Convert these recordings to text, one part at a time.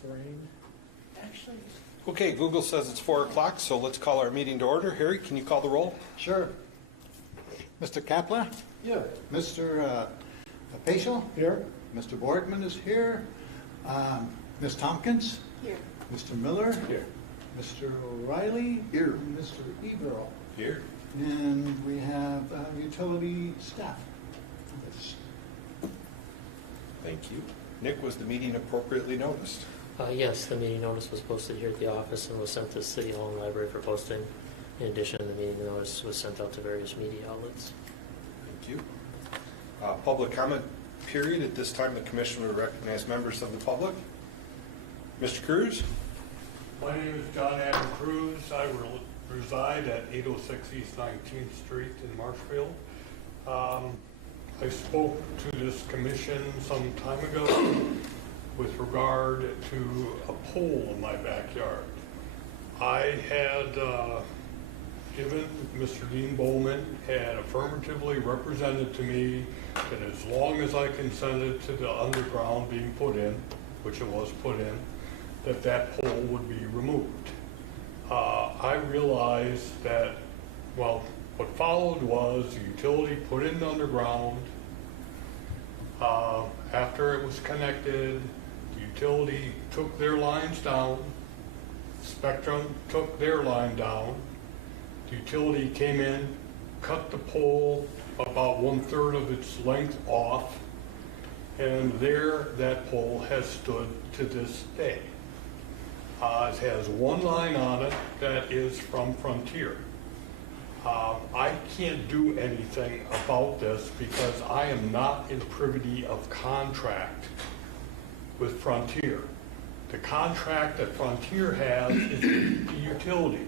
the rain. Actually, Okay, Google says it's 4 o'clock, so let's call our meeting to order. Harry, can you call the roll? Sure. Mr. Kapla? yeah. Mr. Paschal? Here? Mr. Boardman is here. Ms. Tompkins? Here. Mr. Miller? Here. Mr. O'Reilly? Here. And Mr. Eberl. Here. And we have utility staff with us. Thank you. Nick, was the meeting appropriately noticed? Yes, the meeting notice was posted here at the office and was sent to City Hall and Library for posting. In addition, the meeting notice was sent out to various media outlets. Thank you. Public comment period. At this time, the commission would recognize members of the public. Mr. Cruz? My name is John Adam Cruz. I reside at 806 East 19th Street in Marshfield. I spoke to this commission some time ago with regard to a pole in my backyard. I had given, Mr. Dean Bowman had affirmatively represented to me that as long as I consented to the underground being put in, which it was put in, that pole would be removed. I realized that, well, what followed was the utility put in the underground. After it was connected, the utility took their lines down, Spectrum took their line down, the utility came in, cut the pole about 1/3 of its length off, and there that pole has stood to this day. It has one line on it that is from Frontier. I can't do anything about this because I am not in privity of contract with Frontier. The contract that Frontier has is with the utility.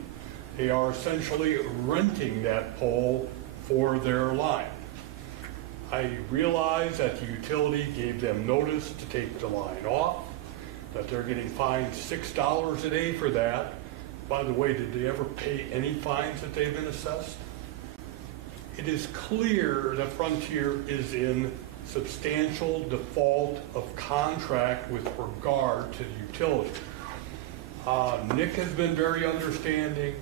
They are essentially renting that pole for their line. I realize that the utility gave them notice to take the line off, that they're getting fined $6 a day for that. By the way, did they ever pay any fines that they've been assessed? It is clear that Frontier is in substantial default of contract with regard to the utility. Nick has been very understanding.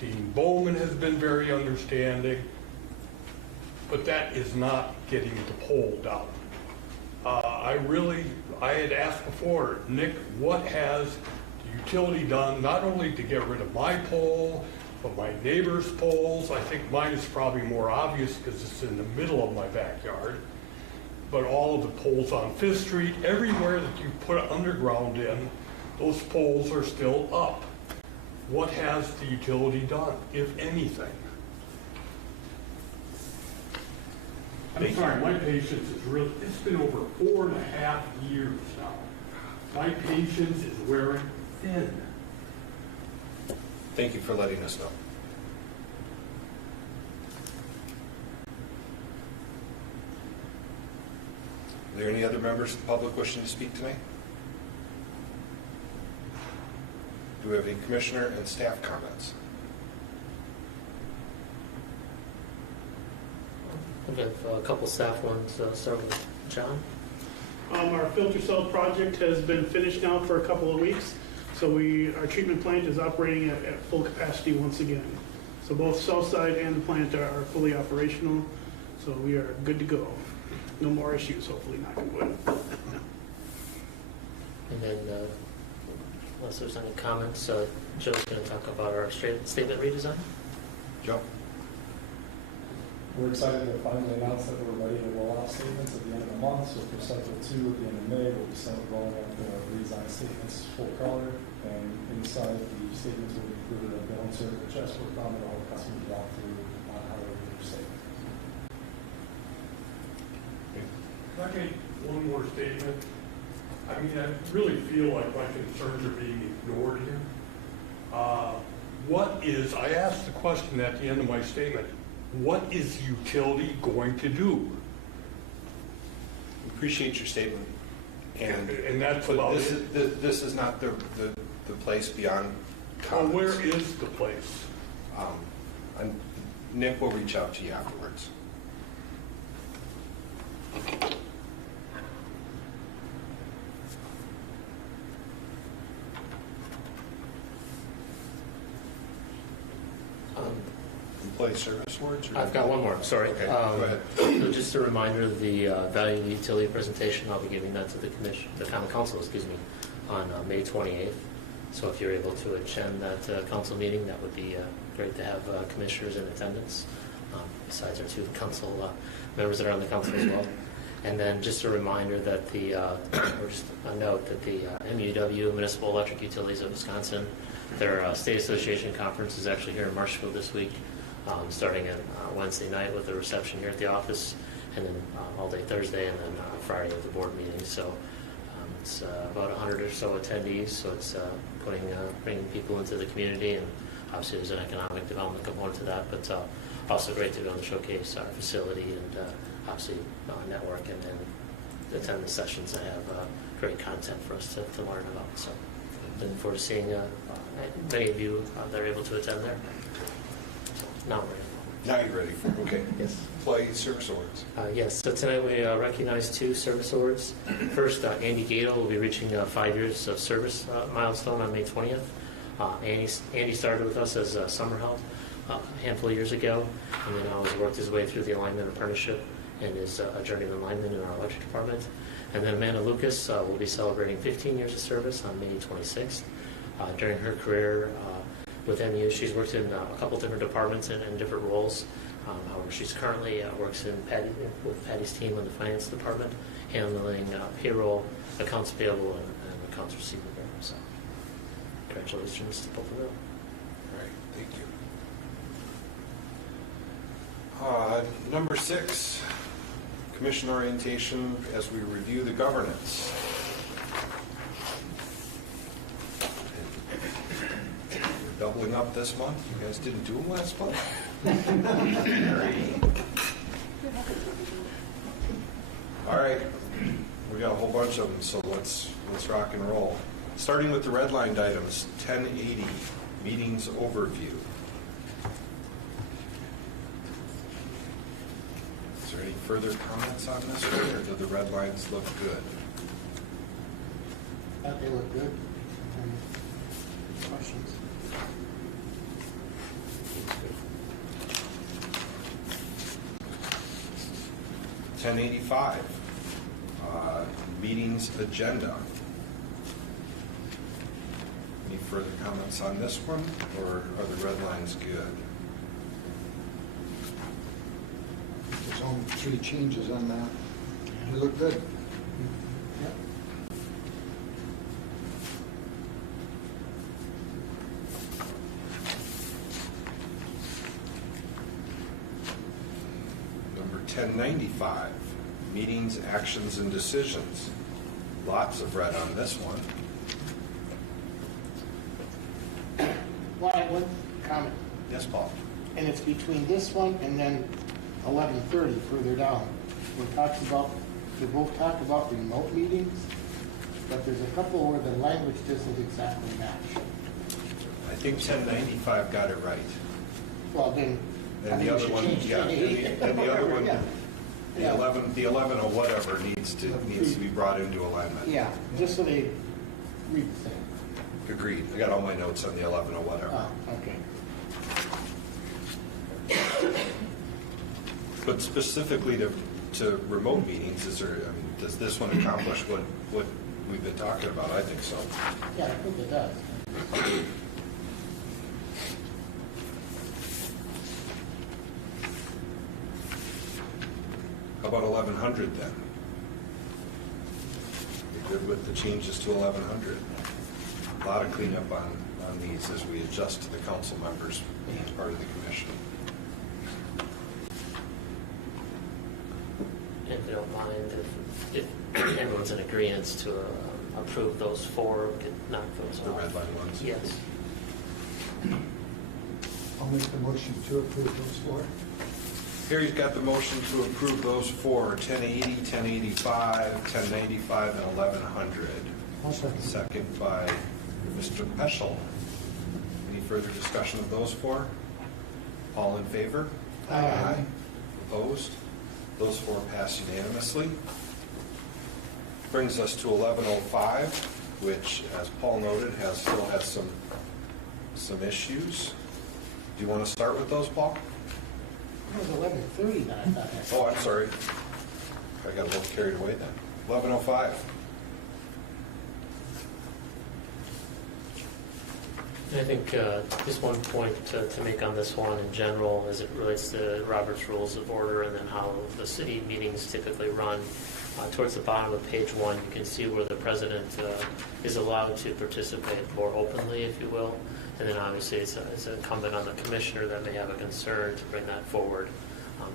Dean Bowman has been very understanding. But that is not getting the pole down. I had asked before, Nick, what has the utility done not only to get rid of my pole, but my neighbor's poles? I think mine is probably more obvious because it's in the middle of my backyard. But all of the poles on 5th Street, everywhere that you put underground in, those poles are still up. What has the utility done, if anything? I'm sorry, my patience is really, it's been over 4.5 years now. My patience is wearing thin. Thank you for letting us know. Are there any other members of the public wishing to speak tonight? Do we have any commissioner and staff comments? We have a couple staff ones. Start with John. Our filter cell project has been finished now for a couple of weeks, so our treatment plant is operating at full capacity once again. So both cell site and the plant are fully operational, so we are good to go. No more issues, hopefully, knock on wood. And then, unless there's any comments, Joe's going to talk about our statement redesign. Joe? We're excited to finally announce that we're ready to roll out statements at the end of the month. So for cycle 2 at the end of May, we'll be rolling out the redesign statements full color. And inside the statements will be included a bill insert, which has for comment all the customers walk through on how to read your statement. Can I make one more statement? I mean, I really feel like my concerns are being ignored here. I asked the question at the end of my statement, what is utility going to do? We appreciate your statement. And that's but about this it. this is not the place beyond Well, comments. where is the place? And Nick will reach out to you afterwards. employee service awards? or- I've got one more, sorry. Okay, go ahead. So just a reminder, the value of the utility presentation, I'll be giving that to the commission, the common council, on May 28th. So if you're able to attend that council meeting, that would be great to have commissioners in attendance, besides our two council members that are on the council as well. And then just a reminder that or just a note that the MUW, Municipal Electric Utilities of Wisconsin, their state association conference is actually here in Marshfield this week, starting on Wednesday night with a reception here at the office, and then all day Thursday, and then Friday at the board meeting. So it's about 100 or so attendees, so it's bringing people into the community, and obviously there's an economic development component to that, but also great to be able to showcase our facility and obviously network and attend the sessions that have great content for us to learn about. So looking forward to seeing many of you that are able to attend there. So now we're ready. Now you're ready for, okay. Yes. Employee service awards. Yes, so tonight we recognize 2 service awards. First, Andy Gato will be reaching 5 years of service milestone on May 20th. Andy started with us as summer help a handful of years ago, and then has worked his way through the alignment apprenticeship and is a journeyman lineman in our electric department. And then Amanda Lucas will be celebrating 15 years of service on May 26th. During her career with MU, she's worked in a couple different departments and different roles. However, she's currently works with Patty's team in the finance department, handling payroll, accounts payable, and accounts receivable. So, congratulations to both of them. All right, thank you. Number 6, commission orientation as we review the governance. We're doubling up this month. You guys didn't do them last month? All right, we got a whole bunch of them, so let's rock and roll. Starting with the redlined items, 1080, meetings overview. Is there any further comments on this, or do the red lines look good? They look good. Any questions? 1085, meetings agenda. Any further comments on this one, or are the red lines good? There's only 3 changes on that. They look good. Yep. Number 1095, meetings, actions, and decisions. Lots of red on this one. Well, I have one comment, Yes, Paul? and it's between this one and then 11:30 further down. Where it talks about, they both talk about remote meetings, but there's a couple where the language doesn't exactly match. I think 1095 got it right. Well, then, I And think the we other should one, change yeah, 1080. and the other one, Yeah. the 11 or whatever needs to be brought into alignment. Yeah, just so they read the same. Agreed. I got all my notes on the 11 or whatever. Oh, okay. But specifically to remote meetings, does this one accomplish what we've been talking about? I think so. Yeah, I think it does. How about 1100 then? You're good with the changes to 1100? A lot of cleanup on these as we adjust to the council members as part of the commission. If you don't mind, if everyone's in agreement to approve those 4, we could knock those The off. red line ones? Yes. I'll make the motion to approve those 4. Harry's got the motion to approve those 4, 1080, 1085, 1095, and 1100. I'll second. Second by Mr. Peschel. Any further discussion of those 4? All in favor? Aye. Opposed? Those 4 pass unanimously. Brings us to 1105, which, as Paul noted, still has some issues. Do you want to start with those, Paul? It was 11:30 that I thought that. Oh, I'm sorry. I got a little carried away then. 11:05. I think just one point to make on this one in general as it relates to Robert's Rules of Order and then how the city meetings typically run. Towards the bottom of page 1, you can see where the president is allowed to participate more openly, if you will. And then obviously it's incumbent on the commissioner that may have a concern to bring that forward,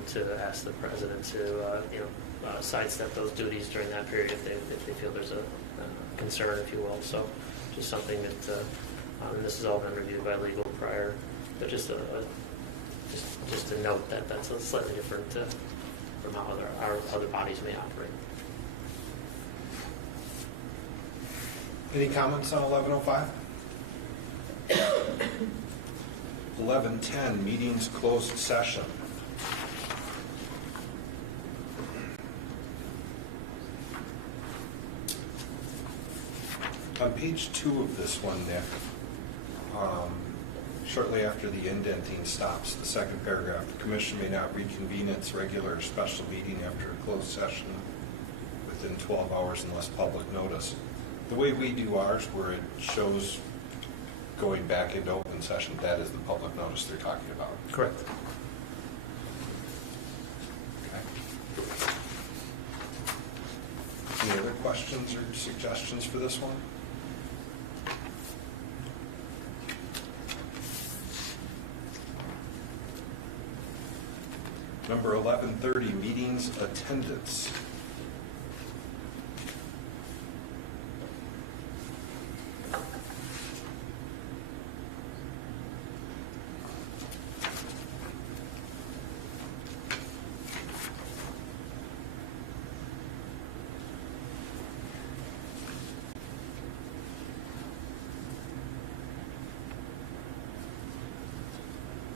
to ask the president to sidestep those duties during that period if they feel there's a concern, if you will. So just something that, and this has all been reviewed by legal prior, but just to note that that's a slightly different from how our other bodies may operate. Any comments on 11:05? 11:10, meetings closed session. On page 2 of this one, Nick, shortly after the indenting stops, the second paragraph, the commission may not reconvene its regular or special meeting after a closed session within 12 hours unless public notice. The way we do ours, where it shows going back into open session, that is the public notice they're talking about. Correct. Okay. Any other questions or suggestions for this one? Number 11:30, meetings attendance.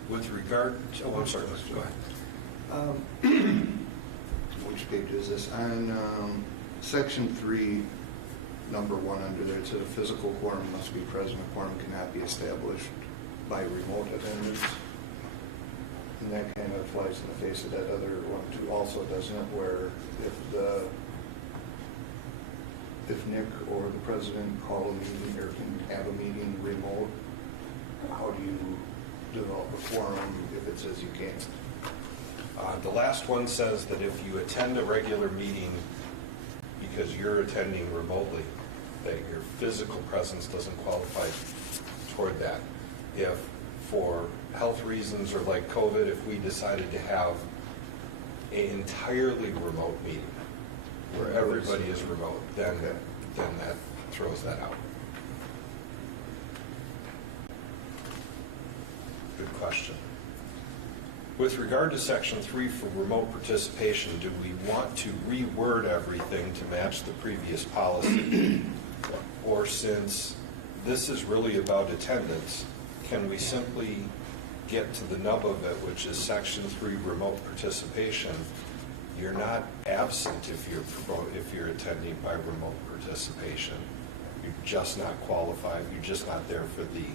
With regard to, oh, I'm sorry, let's go ahead. Which page is this? On section 3, number 1 under there, it said a physical quorum must be present. A quorum cannot be established by remote attendance. And that kind of flies in the face of that other one too also, doesn't it? Where if Nick or the president call a meeting or can have a meeting remote, how do you develop a quorum if it says you can't? The last one says that if you attend a regular meeting because you're attending remotely, that your physical presence doesn't qualify toward that. If for health reasons or like COVID, if we decided to have an entirely remote meeting where everybody is remote, then that throws that out. Good question. With regard to section 3 for remote participation, do we want to reword everything to match the previous policy? Or since this is really about attendance, can we simply get to the nub of it, which is section 3 remote participation? You're not absent if you're attending by remote participation. You're just not qualified. You're just not there for the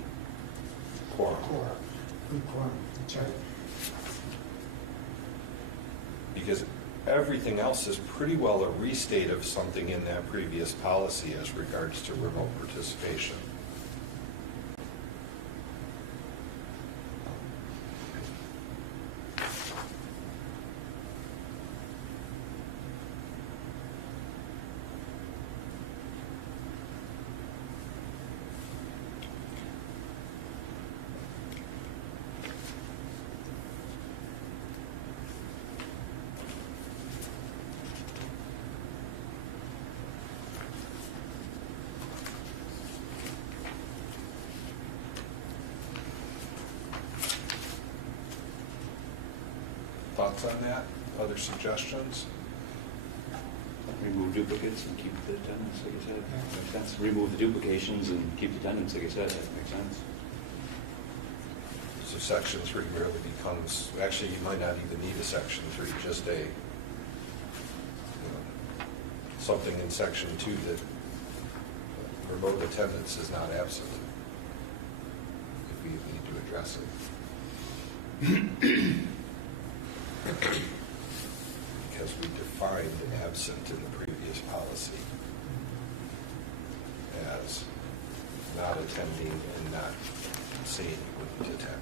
quorum. Good quorum, that's right. Because everything else is pretty well a restate of something in that previous policy as regards to remote participation. Thoughts on that? Other suggestions? Remove duplicates and keep the attendance, like I said. Makes sense. Remove the duplications and keep the attendance, like I said. That makes sense. So section 3 merely becomes, actually you might not even need a section 3, just a, something in section 2 that remote attendance is not absent, if we need to address it. Because we defined absent in the previous policy as not attending and not saying you wouldn't attend.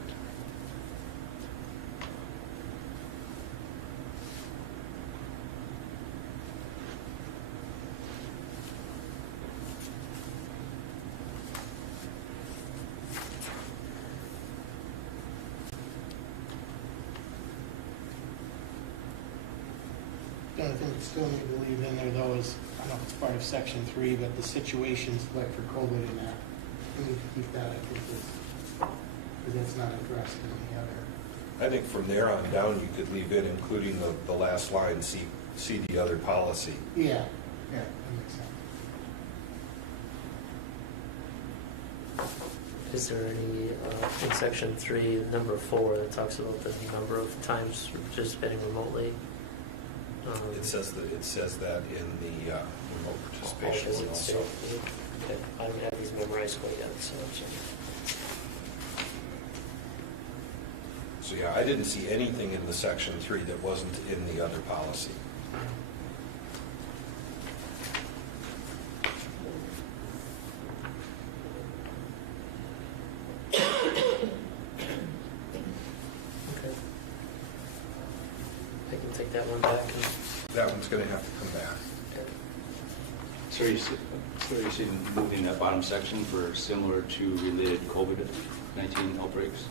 The only thing we still need to leave in there though is, I don't know if it's part of section 3, but the situations like for COVID and that, we need to keep that, I think, because that's not addressed in the other. I think from there on down, you could leave in, including the last line, see the other policy. Yeah, that makes sense. Is there any, in section 3, number 4, that talks about the number of times participating remotely? It says that in the remote participation Does one it say? also. Okay, I don't have these memorized quite yet, so. So yeah, I didn't see anything in the section 3 that wasn't in the other policy. Okay. I can take that one back. That one's going to have to come back. So are you seeing moving that bottom section for similar to related COVID-19 outbreaks,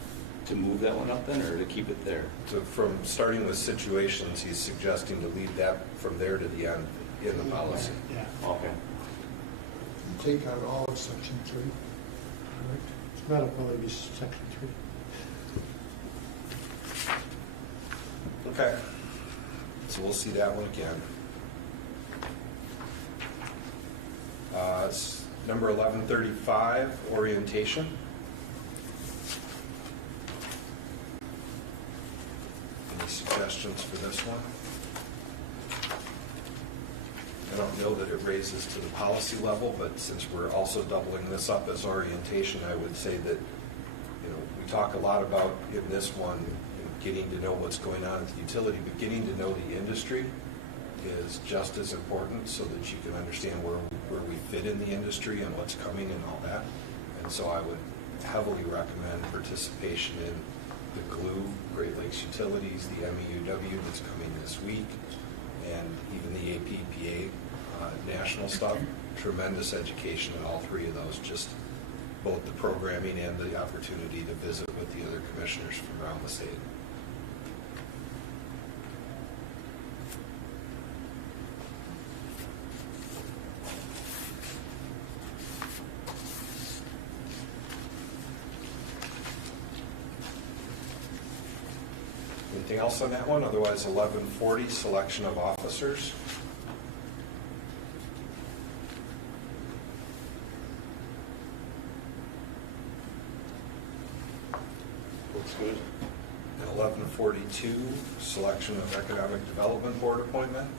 to move that one up then, or to keep it there? So from starting with situations, he's suggesting to leave that from there to the end in the policy. Yeah. Okay. Take out all of section 3, correct? That'll probably be section 3. Okay. So we'll see that one again. It's number 1135, orientation. Any suggestions for this one? I don't know that it raises to the policy level, but since we're also doubling this up as orientation, I would say that, we talk a lot about in this one, getting to know what's going on at the utility, but getting to know the industry is just as important so that you can understand where we fit in the industry and what's coming and all that. And so I would heavily recommend participation in the GLUE, Great Lakes Utilities, the MEUW that's coming this week, and even the APPA national stuff. Tremendous education in all three of those, just both the programming and the opportunity to visit with the other commissioners from around the state. Anything else on that one? Otherwise, 1140, selection of officers. Looks good. And 1142, selection of economic development board appointment.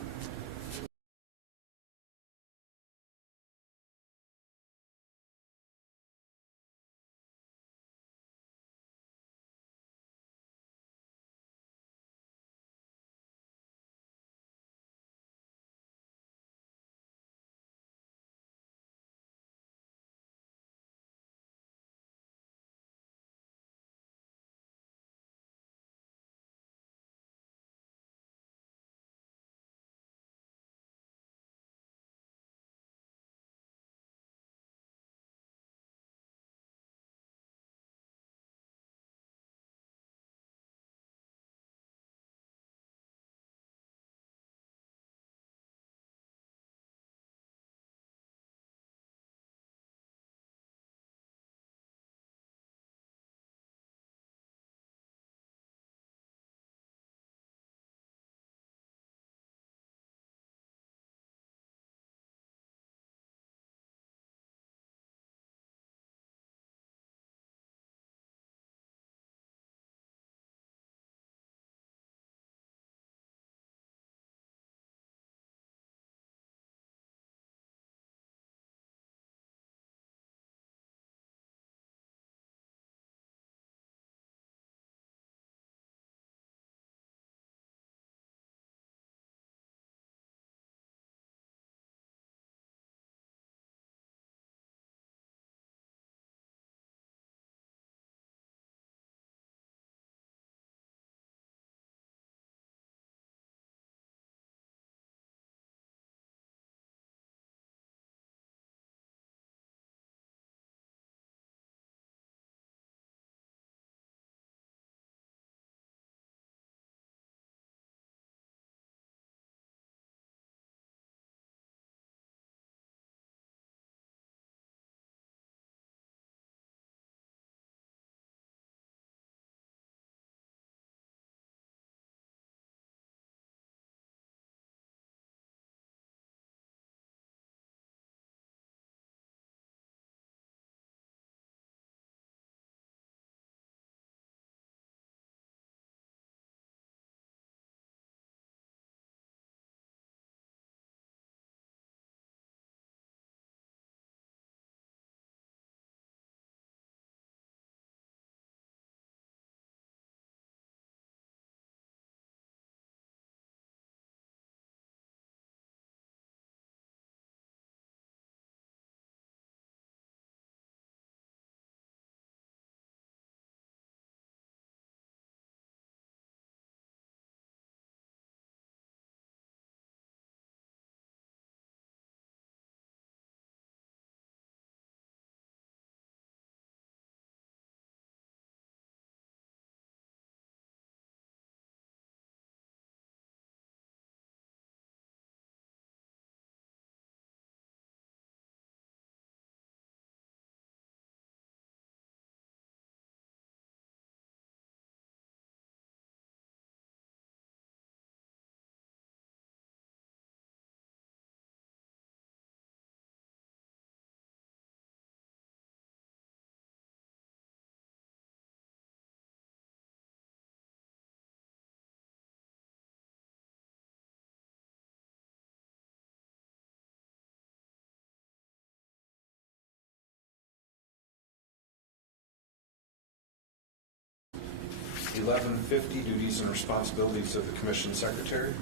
1150, duties and responsibilities of the commission secretary.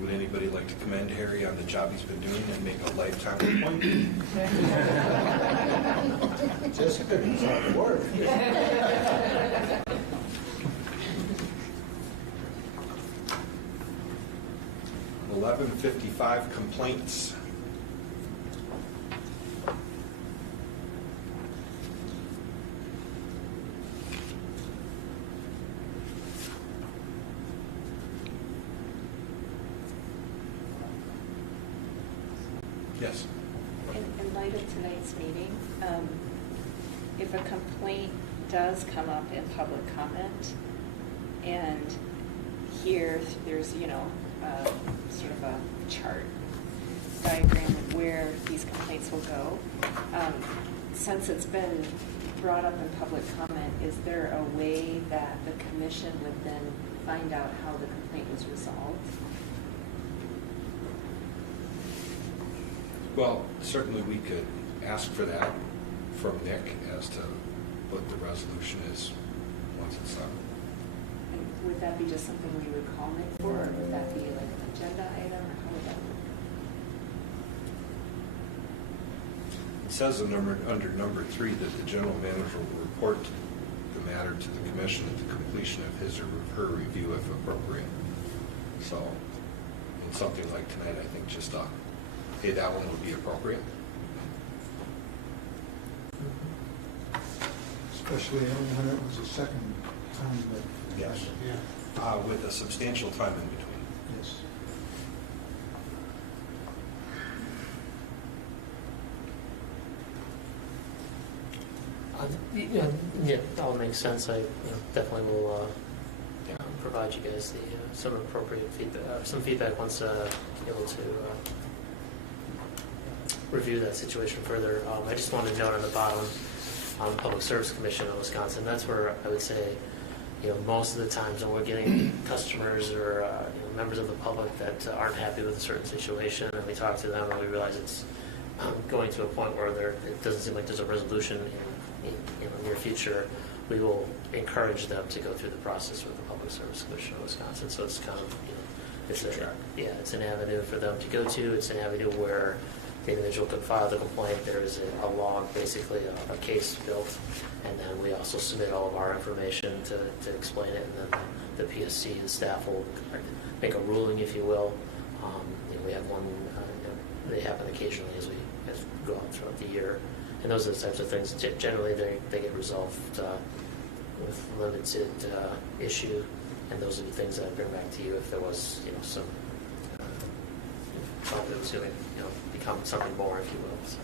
Would anybody like to commend Harry on the job he's been doing and make a lifetime appointment? Jessica does all the work. 1155, complaints. Yes. In light of tonight's meeting, if a complaint does come up in public comment, and here there's, sort of a chart diagram of where these complaints will go, since it's been brought up in public comment, is there a way that the commission would then find out how the complaint was resolved? Well, certainly we could ask for that from Nick as to what the resolution is once it's done. And would that be just something we would call Nick for, or would that be like an agenda item, or how would that work? It says under number 3 that the general manager will report the matter to the commission at the completion of his or her review if appropriate. So, in something like tonight, I think just hey, that one would be appropriate. Especially when it was the second time that. Yes. Yeah. With a substantial time in between. Yes. Yeah, that all makes sense. I definitely will provide you guys some appropriate feedback, some feedback once able to review that situation further. I just wanted to note on the bottom, on Public Service Commission of Wisconsin, that's where I would say, most of the times when we're getting customers or members of the public that aren't happy with a certain situation, and we talk to them and we realize it's going to a point where it doesn't seem like there's a resolution in the near future, we will encourage them to go through the process with the Public Service Commission of Wisconsin. So it's kind of, it's an avenue for them to go to. It's an avenue where the individual can file the complaint. There is a log, basically a case built, and then we also submit all of our information to explain it, and then the PSC, the staff will make a ruling, if you will. We have one, they happen occasionally as we go out throughout the year, and those are the types of things. Generally, they get resolved with limited issue, and those are the things that I bring back to you if there was, some it was going to, become something more, if you will. So.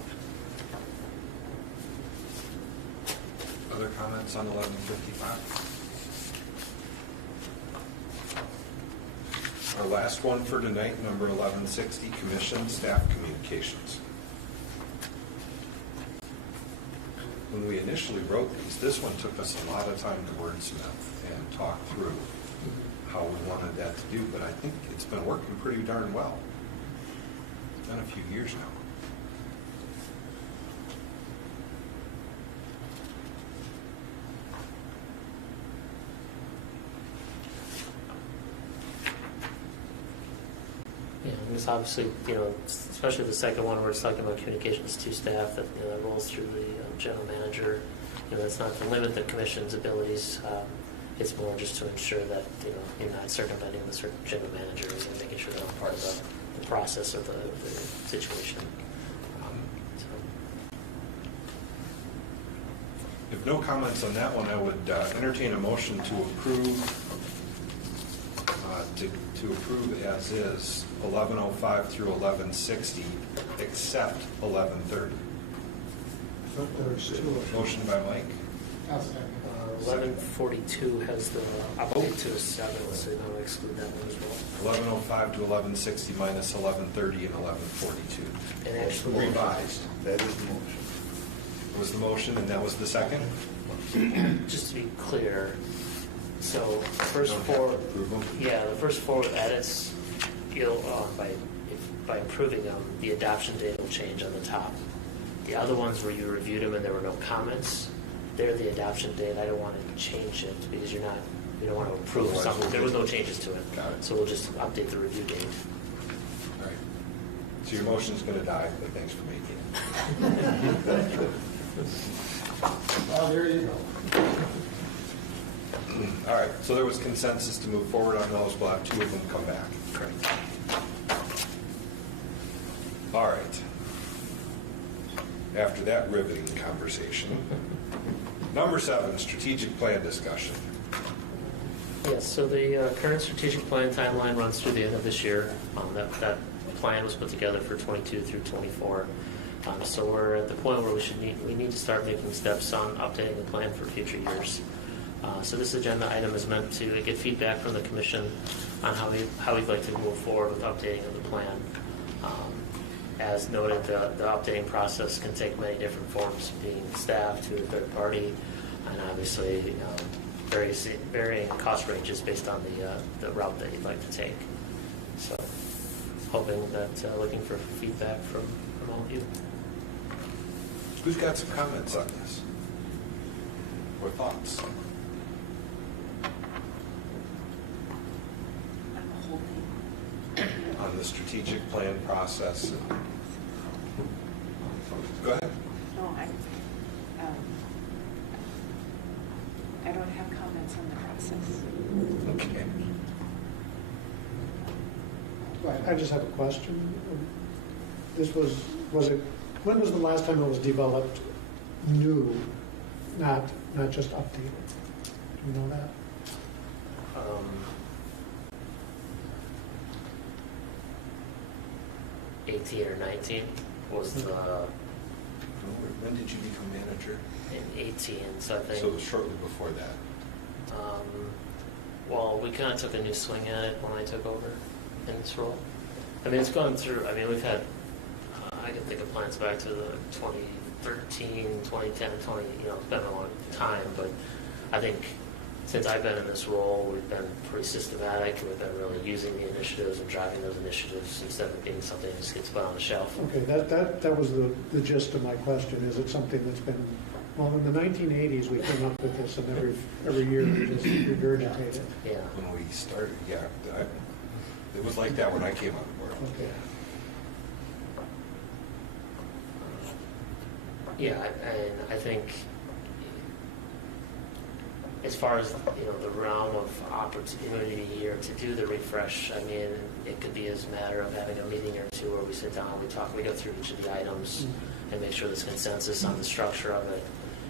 Other comments on 1155? Our last one for tonight, number 1160, Commission Staff Communications. When we initially wrote these, this one took us a lot of time to wordsmith and talk through how we wanted that to do, but I think it's been working pretty darn well. It's been a few years now. Yeah, and it's obviously, especially the second one where it's talking about communications to staff, that that rolls through the general manager. That's not to limit the commission's abilities. It's more just to ensure that you're not circumventing the general managers and making sure they're all part of the process of the situation. If no comments on that one, I would entertain a motion to approve to approve as is 1105 through 1160, except 1130. I thought there was 2 of them. Motion by Mike. 1142 has the opportunity to a 7, so you want to exclude that one as well. 1105 to 1160 minus 1130 and 1142. And actually revised. That is the motion. was the motion, and that was the second? Just to be clear, so first Don't have four, to approve them? yeah, the first four edits, you'll, by approving them, the adoption date will change on the top. The other ones where you reviewed them and there were no comments, they're the adoption date. I don't want to change it because you don't want to approve Otherwise, something. There was no we'll changes to it. Got it. So we'll just update the review date. All right. So your motion's going to die, but thanks for making it. Oh, there you go. All right, so there was consensus to move forward on those. We'll have two of them come back. Correct. All right. After that riveting conversation. Number 7, strategic plan discussion. Yes, so the current strategic plan timeline runs through the end of this year. That plan was put together for 22 through 24. So we're at the point where we need to start making steps on updating the plan for future years. So this agenda item is meant to get feedback from the commission on how we'd like to move forward with updating of the plan. As noted, the updating process can take many different forms, being staff to a third party, and obviously varying cost ranges based on the route that you'd like to take. So hoping that, looking for feedback from all of you. Who's got some comments on this? Or thoughts? I'm holding. On the strategic plan process? Go ahead. No, I don't have comments on the process. Okay. I just have a question. This was it, when was the last time it was developed new, not just updated? Do you know that? 18 or 19 was the, When did you become manager? in 18, so I think. So it was shortly before that. Well, we kind of took a new swing at it when I took over in this role. I mean, it's gone through, I mean, we've had, I can think of plans back to the 2013, 2010, it's been a long time, but I think since I've been in this role, we've been pretty systematic. We've been really using the initiatives and driving those initiatives instead of being something that just gets put on the shelf. Okay, that was the gist of my question. Is it something that's been, well, in the 1980s, we came up with this, and every year we just regurgitate it. Yeah. When we started, yeah. It was like that when I came on board. Okay. Yeah, and I think as far as the realm of opportunity here to do the refresh, I mean, it could be as a matter of having a meeting or two where we sit down, we talk, we go through each of the items and make sure there's consensus on the structure of it,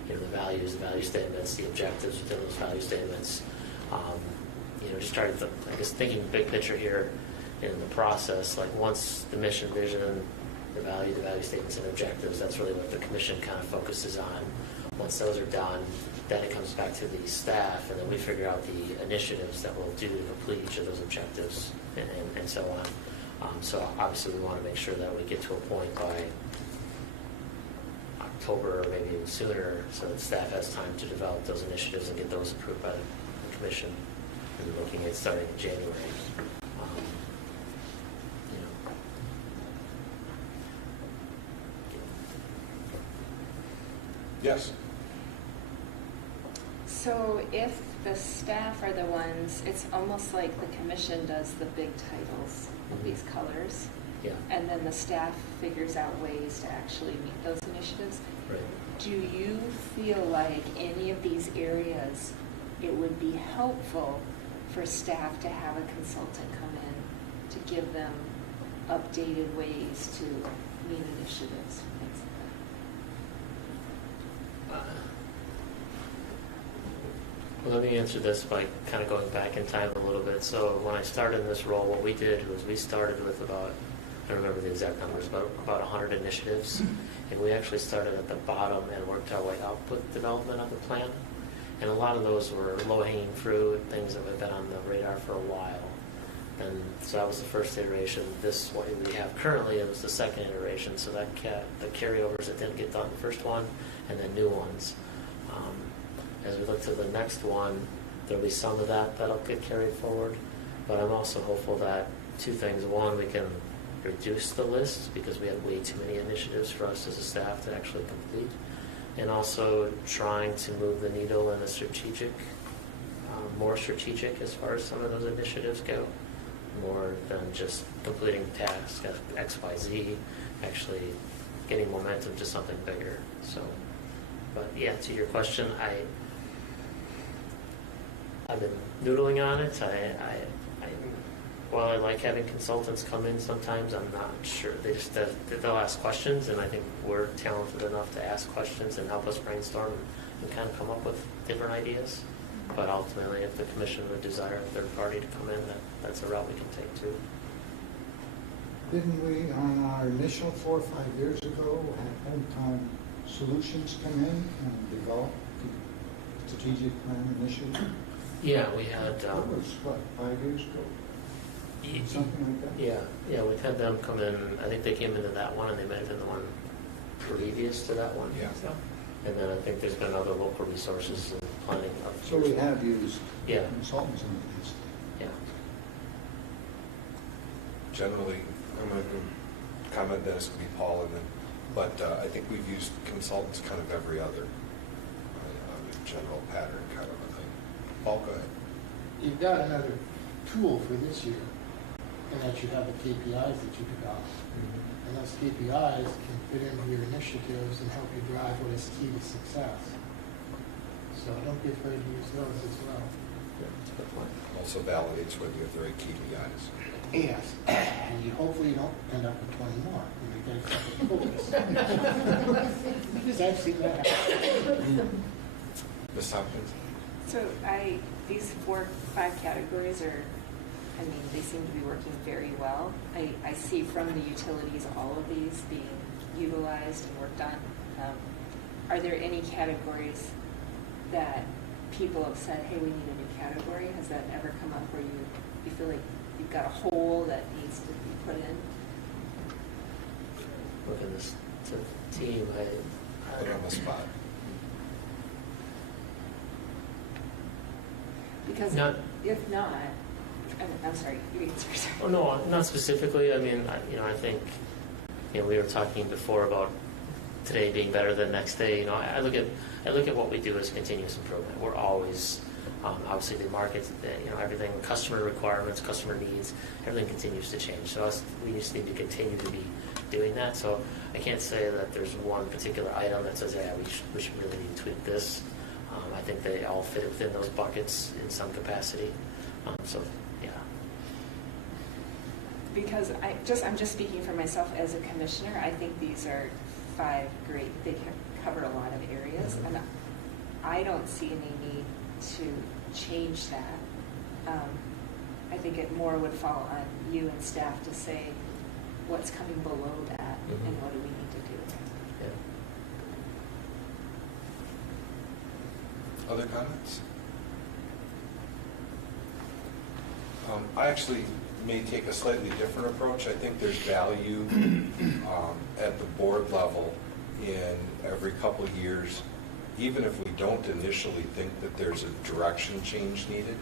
the values, the value statements, the objectives within those value statements. Just try to, I guess, thinking big picture here in the process, like once the mission, vision, the value statements and objectives, that's really what the commission kind of focuses on. Once those are done, then it comes back to the staff, and then we figure out the initiatives that we'll do to complete each of those objectives and so on. So obviously we want to make sure that we get to a point by October or maybe even sooner so that staff has time to develop those initiatives and get those approved by the commission. And we're looking at starting in January. Yes. So if the staff are the ones, it's almost like the commission does the big titles of these colors, Yeah. and then the staff figures out ways to actually meet those initiatives. Right. Do you feel like any of these areas, it would be helpful for staff to have a consultant come in to give them updated ways to meet initiatives, things like Well, let me answer this by kind of going back in time a little bit. So when I started in this role, what we did was we started with about, I don't remember the exact numbers, but about 100 initiatives. And we actually started at the bottom and worked our way up with development of the plan. And a lot of those were low-hanging fruit, things that have been on the radar for a while. And so that was the first iteration. This one we have currently, it was the second iteration, so that the carryovers that didn't get done the first one, and then new ones. As we look to the next one, there'll be some of that that'll get carried forward, but I'm also hopeful that two things. One, we can reduce the list because we had way too many initiatives for us as a staff to actually complete, and also trying to move the needle in a strategic, more strategic as far as some of those initiatives go, more than just completing tasks at X, Y, Z, actually getting momentum to something bigger. So, but yeah, to your question, I've been noodling on it. While I like having consultants come in sometimes, I'm not sure. They'll ask questions, and I think we're talented enough to ask questions and help us brainstorm and kind of come up with different ideas. But ultimately, if the commission would desire a third party to come in, that's a route we can take too. Didn't we, on our initial 4 or 5 years ago, have Hometown Solutions come in and develop the strategic plan initiative? Yeah, we had. That was, what, 5 years ago? Something like that? Yeah, we've had them come in. I think they came into that one, and they might have been the one previous to that one. Yeah. So, and then I think there's been other local resources and planning. So we have used Yeah. consultants in this. Yeah. Generally, I'm going to comment, then it's going to be Paul, and then, but I think we've used consultants kind of every other general pattern kind of a thing. Paul, go ahead. You've got another tool for this year, and that you have the KPIs that you develop. And those KPIs can fit into your initiatives and help you drive what is key to success. So don't be afraid to use those as well. That's a good point. Also validates whether you have the right KPIs. Yes, and you hopefully don't end up with 20 more when you get a couple of focus. Because I've seen that happen. Ms. Tompkins? So these 4, 5 categories are, I mean, they seem to be working very well. I see from the utilities all of these being utilized and worked on. Are there any categories that people have said, hey, we need a new category? Has that ever come up where you feel like you've got a hole that needs to be put in? Look at this team. Put on the spot. Because if not, I'm sorry, you answer. Oh no, not specifically. I mean, I think, we were talking before about today being better than next day. I look at what we do as continuous improvement. We're always, obviously the market, everything, customer requirements, customer needs, everything continues to change. So we just need to continue to be doing that. So I can't say that there's one particular item that says, yeah, we should really need to tweak this. I think they all fit within those buckets in some capacity. So, yeah. Because I'm just speaking for myself as a commissioner. I think these are 5 great. They cover a lot of areas, and I don't see any need to change that. I think it more would fall on you and staff to say what's coming below that and what do we need to do. Yeah. Other comments? I actually may take a slightly different approach. I think there's value at the board level in every couple of years, even if we don't initially think that there's a direction change needed,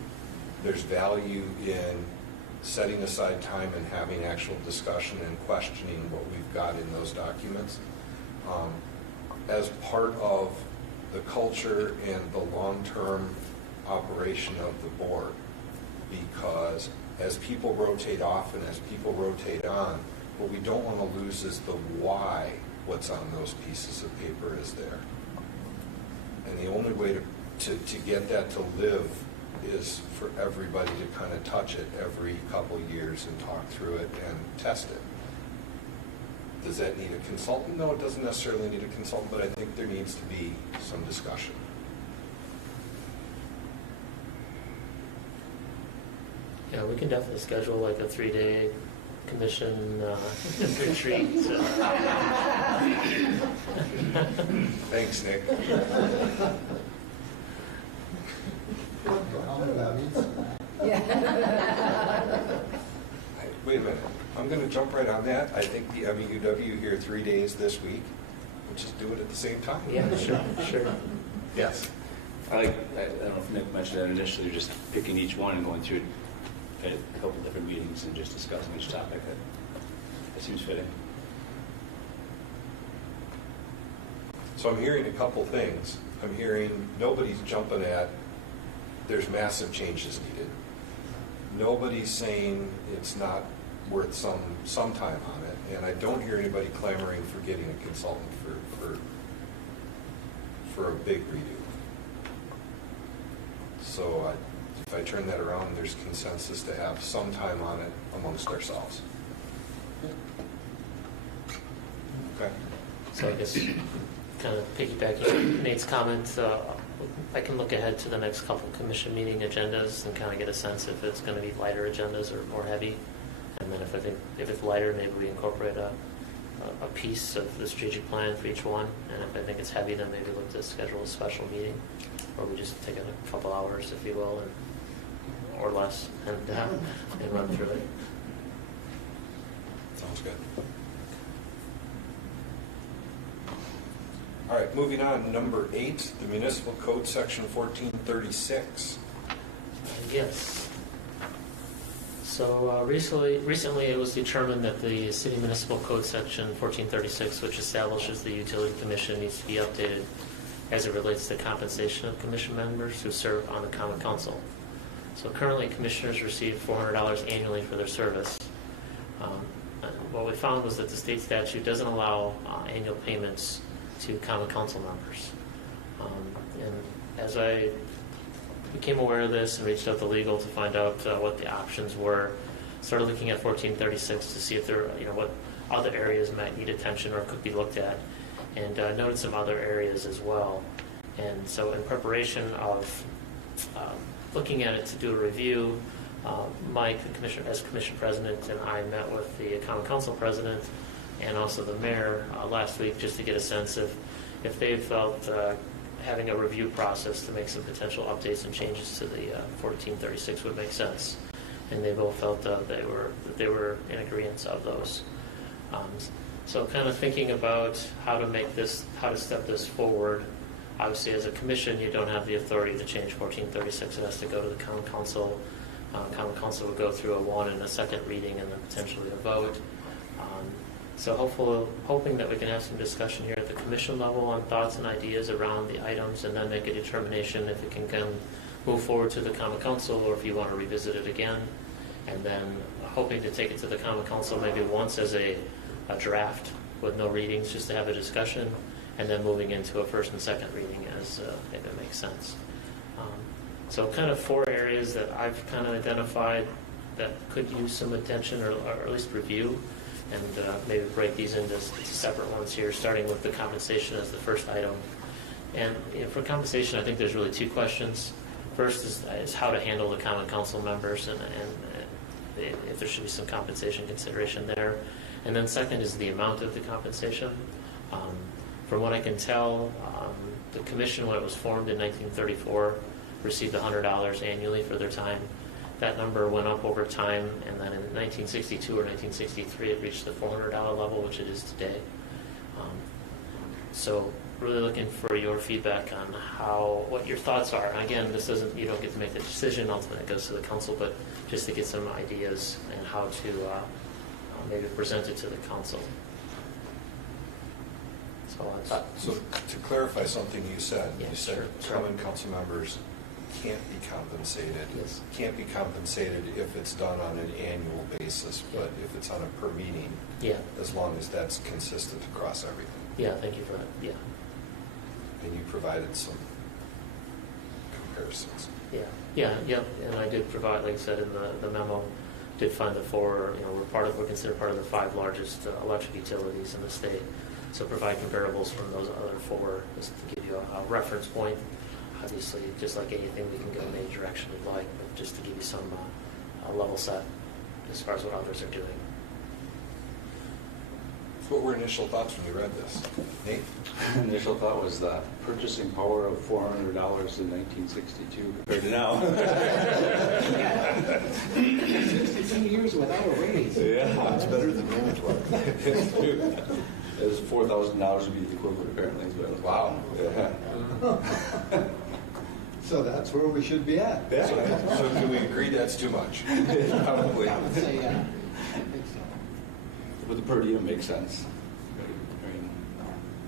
there's value in setting aside time and having actual discussion and questioning what we've got in those documents as part of the culture and the long-term operation of the board. Because as people rotate off and as people rotate on, what we don't want to lose is the why what's on those pieces of paper is there. And the only way to get that to live is for everybody to kind of touch it every couple of years and talk through it and test it. Does that need a consultant? No, it doesn't necessarily need a consultant, but I think there needs to be some discussion. Yeah, we can definitely schedule like a 3-day commission retreat. Thanks, Nick. Wait a minute, I'm gonna jump right on that. I think the MEUW here 3 days this week, we'll just do it at the same time. Yeah, sure. Yes. I don't know if Nick mentioned that initially, just picking each one and going through it at a couple different meetings and just discussing each topic. That seems fitting. So I'm hearing a couple things. I'm hearing nobody's jumping at, there's massive changes needed. Nobody's saying it's not worth some time on it, and I don't hear anybody clamoring for getting a consultant for a big redo. So if I turn that around, there's consensus to have some time on it amongst ourselves. Okay. So I guess, kind of piggybacking Nate's comments, I can look ahead to the next couple commission meeting agendas and kind of get a sense if it's going to be lighter agendas or more heavy. And then if it's lighter, maybe we incorporate a piece of the strategic plan for each one. And if I think it's heavy, then maybe look to schedule a special meeting, or we just take a couple hours, if you will, or less, and run through it. Sounds good. All right, moving on, number 8, the municipal code section 1436. Yes. So recently it was determined that the City Municipal Code Section 1436, which establishes the Utility Commission, needs to be updated as it relates to compensation of commission members who serve on the Common Council. So currently, commissioners receive $400 annually for their service. What we found was that the state statute doesn't allow annual payments to Common Council members. And as I became aware of this and reached out to legal to find out what the options were, started looking at 1436 to see if there, what other areas might need attention or could be looked at, and noted some other areas as well. And so in preparation of looking at it to do a review, Mike, as commission president, and I met with the Common Council president and also the mayor last week just to get a sense of if they felt having a review process to make some potential updates and changes to the 1436 would make sense. And they both felt that they were in agreement of those. So kind of thinking about how to step this forward. Obviously, as a commission, you don't have the authority to change 1436. It has to go to the Common Council. Common Council would go through a one and a second reading and then potentially a vote. So hoping that we can have some discussion here at the commission level on thoughts and ideas around the items, and then make a determination if it can move forward to the Common Council or if you want to revisit it again. And then hoping to take it to the Common Council maybe once as a draft with no readings, just to have a discussion, and then moving into a first and second reading as if it makes sense. So kind of 4 areas that I've kind of identified that could use some attention or at least review, and maybe break these into separate ones here, starting with the compensation as the first item. And for compensation, I think there's really 2 questions. First is how to handle the Common Council members and if there should be some compensation consideration there. And then second is the amount of the compensation. From what I can tell, the commission, when it was formed in 1934, received $100 annually for their time. That number went up over time, and then in 1962 or 1963, it reached the $400 level, which it is today. So really looking for your feedback on what your thoughts are. And again, you don't get to make the decision, ultimately it goes to the council, but just to get some ideas and how to maybe present it to the council. So to clarify something you said, Yeah, you said sure. Common Council members can't be compensated. Yes. Can't be compensated if it's done on an annual basis, but if it's on a per meeting, Yeah. as long as that's consistent across everything. Yeah, thank you for that. Yeah. And you provided some comparisons. Yeah. And I did provide, like I said in the memo, did find the 4, we're considered part of the 5 largest electric utilities in the state. So provide comparables from those other 4 just to give you a reference point. Obviously, just like anything, we can go in any direction we'd like, but just to give you some level set as far as what others are doing. What were initial thoughts when you read this? Nate? initial thought was the purchasing power of $400 in 1962 compared to now. 62 years without a raise. Yeah. It's better than that one. It was $4,000 would be the equivalent apparently. But Wow. Yeah. So that's where we should be at. So do we agree that's too much? Probably. I would say, yeah, I think so. But the per diem makes sense. I mean,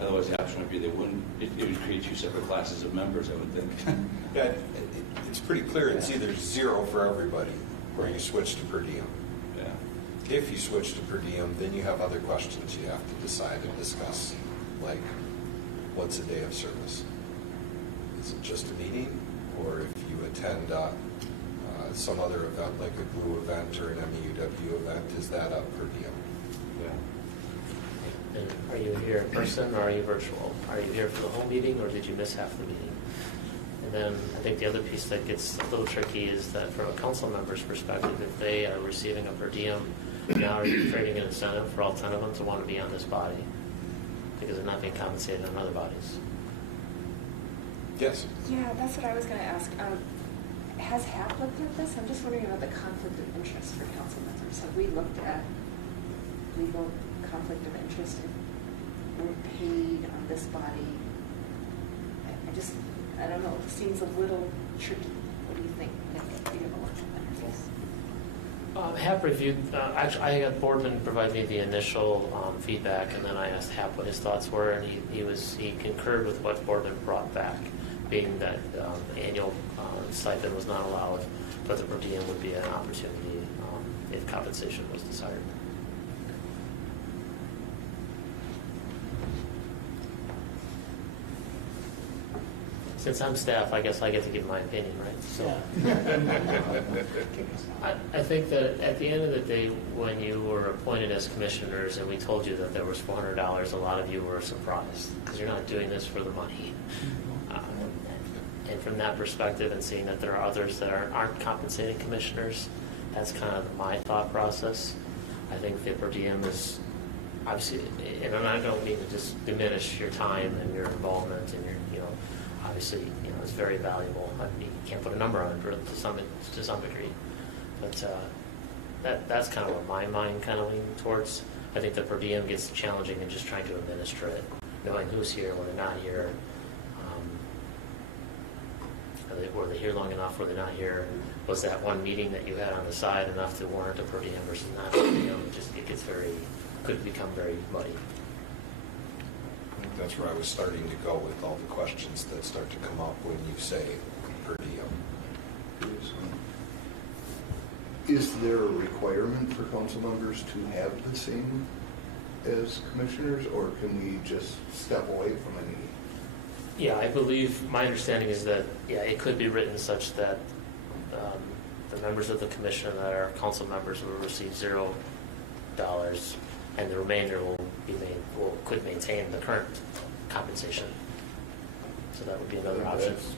otherwise the option would be they wouldn't, it would create two separate classes of members, I would think. Yeah, it's pretty clear, it's either zero for everybody, or you switch to per diem. Yeah. If you switch to per diem, then you have other questions you have to decide and discuss, like, what's a day of service? Is it just a meeting, or if you attend some other event, like a GLU event or an MEUW event, is that a per diem? Yeah. And are you here in person or are you virtual? Are you here for the whole meeting or did you miss half the meeting? And then I think the other piece that gets a little tricky is that from a council member's perspective, if they are receiving a per diem, now are you creating an incentive for all 10 of them to want to be on this body? Because they're not being compensated on other bodies. Yes. Yeah, that's what I was going to ask. Has HAP looked at this? I'm just wondering about the conflict of interest for council members. Have we looked at legal conflict of interest if we're paid on this body? I don't know, it seems a little tricky. What do you think, Nick? You have a look at that. HAP reviewed, actually, I had Boardman provide me the initial feedback, and then I asked HAP what his thoughts were, and he concurred with what Boardman brought back, being that annual stipend was not allowed, but the per diem would be an opportunity if compensation was desired. Since I'm staff, I guess I get to give my opinion, right? So. I think that at the end of the day, when you were appointed as commissioners and we told you that there was $400, a lot of you were surprised because you're not doing this for the money. And from that perspective and seeing that there are others that aren't compensating commissioners, that's kind of my thought process. I think the per diem is obviously, and I don't mean to just diminish your time and your involvement and your, obviously, it's very valuable. I mean, you can't put a number on it to some degree, but that's kind of what my mind kind of leaning towards. I think the per diem gets challenging in just trying to administer it, knowing who's here, when they're not here. Were they here long enough? Were they not here? Was that one meeting that you had on the side enough to warrant a per diem versus not? It gets could become very muddy. I think that's where I was starting to go with all the questions that start to come up when you say per diem. Is there a requirement for council members to have the same as commissioners, or can we just step away from any? Yeah, I believe, my understanding is that, it could be written such that the members of the commission that are council members will receive $0, and the remainder could maintain the current compensation. So that would be another option. That's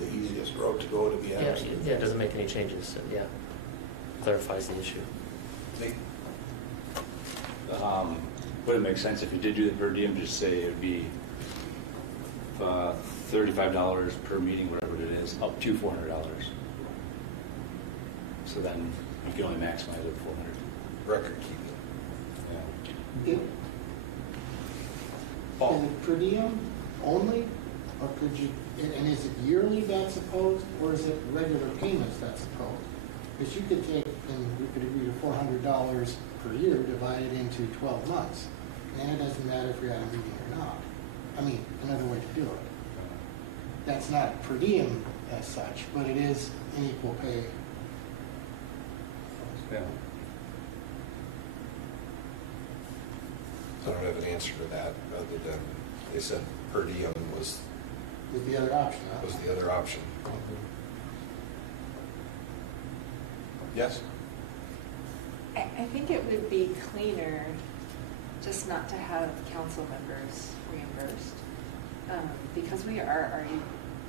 the easiest route to go, to be honest. Yeah, it doesn't make any changes, so, clarifies the issue. Would it make sense if you did do the per diem, just say it would be $35 per meeting, whatever it is, up to $400. So then you can only maximize it at $400. Record keeping. Is it per diem only, or could you, and is it yearly that's opposed, or is it regular payments that's opposed? Because you could take, and we could agree to $400 per year divided into 12 months, and it doesn't matter if you're at a meeting or not. I mean, another way to do it. That's not per diem as such, but it is an equal pay. Yeah. I don't have an answer to that, other than they said per diem was With the other option, huh? the other option. Yes? I think it would be cleaner just not to have council members reimbursed, because we are already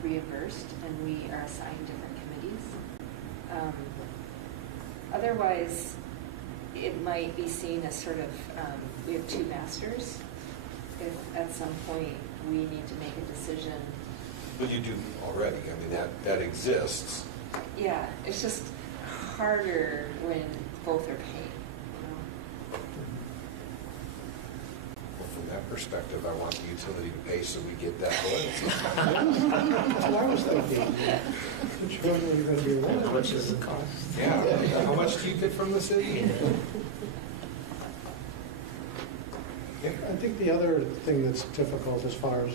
reimbursed and we are assigned different committees. Otherwise, it might be seen as sort of, we have two masters, if at some point we need to make a decision. But you do already, I mean, that exists. Yeah, it's just harder when both are paid, you know? Well, from that perspective, I want the utility to pay so we get that loyalty. That's what I was thinking. Which one are you going to be aware of? How much does it cost? Yeah, how much do you get from the city? I think the other thing that's difficult, as far as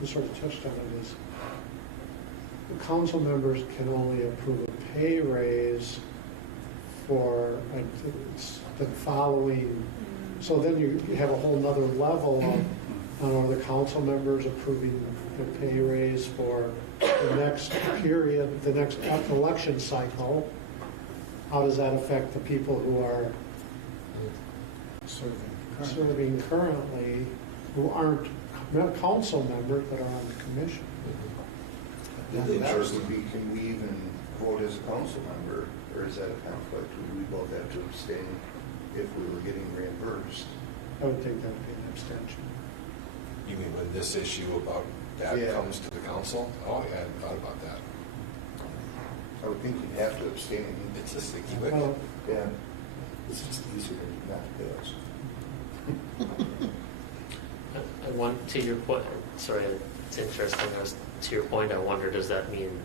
we sort of touched on it, is the council members can only approve a pay raise for, I think it's the following, so then you have a whole nother level of, are the council members approving the pay raise for the next period, the next election cycle? How does that affect the people who are serving currently, who aren't not council members, but are on the commission? That would be, can we even vote as a council member, or is that a conflict? Would we both have to abstain if we were getting reimbursed? I would think that would be an abstention. You mean when this issue about that Yeah. comes to the council? Oh, I hadn't thought about that. I would think you'd have to abstain. It's a sticky wicket. Well, Yeah. It's just easier not to pay us. I want, to your point, sorry, it's interesting, to your point, I wonder, does that mean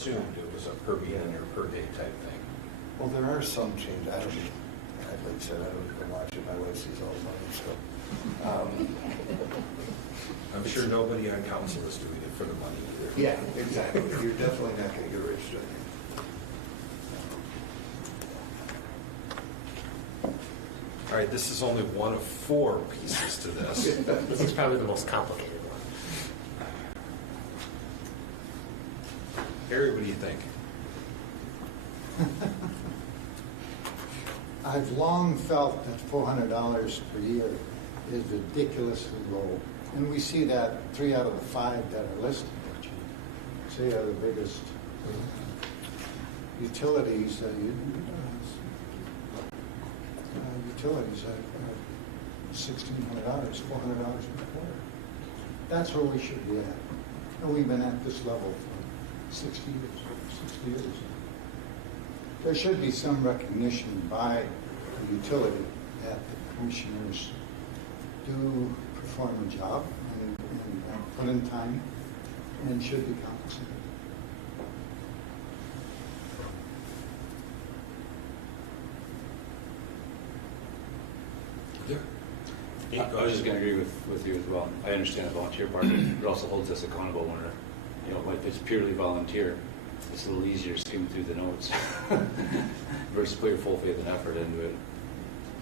Assumed it was a per meeting or per day type thing. Well, there are some changes. I don't, like I said, I don't even watch it. My wife sees all the money, so. I'm sure nobody on council is doing it for the money either. Yeah, exactly. You're definitely not going to get rich doing it. All right, this is only one of 4 pieces to this. this is probably the most complicated one? Harry, what do you think? I've long felt that $400 per year is ridiculously low. And we see that 3 out of the 5 that are listed, which you say are the biggest utilities, utilities at $1,600, $400 per quarter. That's where we should be at. And we've been at this level for 60 years. There should be some recognition by the utility that the commissioners do perform a job and put in time and should be compensated. Yeah. I was just going to agree with you as well. I understand the volunteer part, but it also holds us accountable when, if it's purely volunteer, it's a little easier to skim through the notes versus put your full faith and effort into it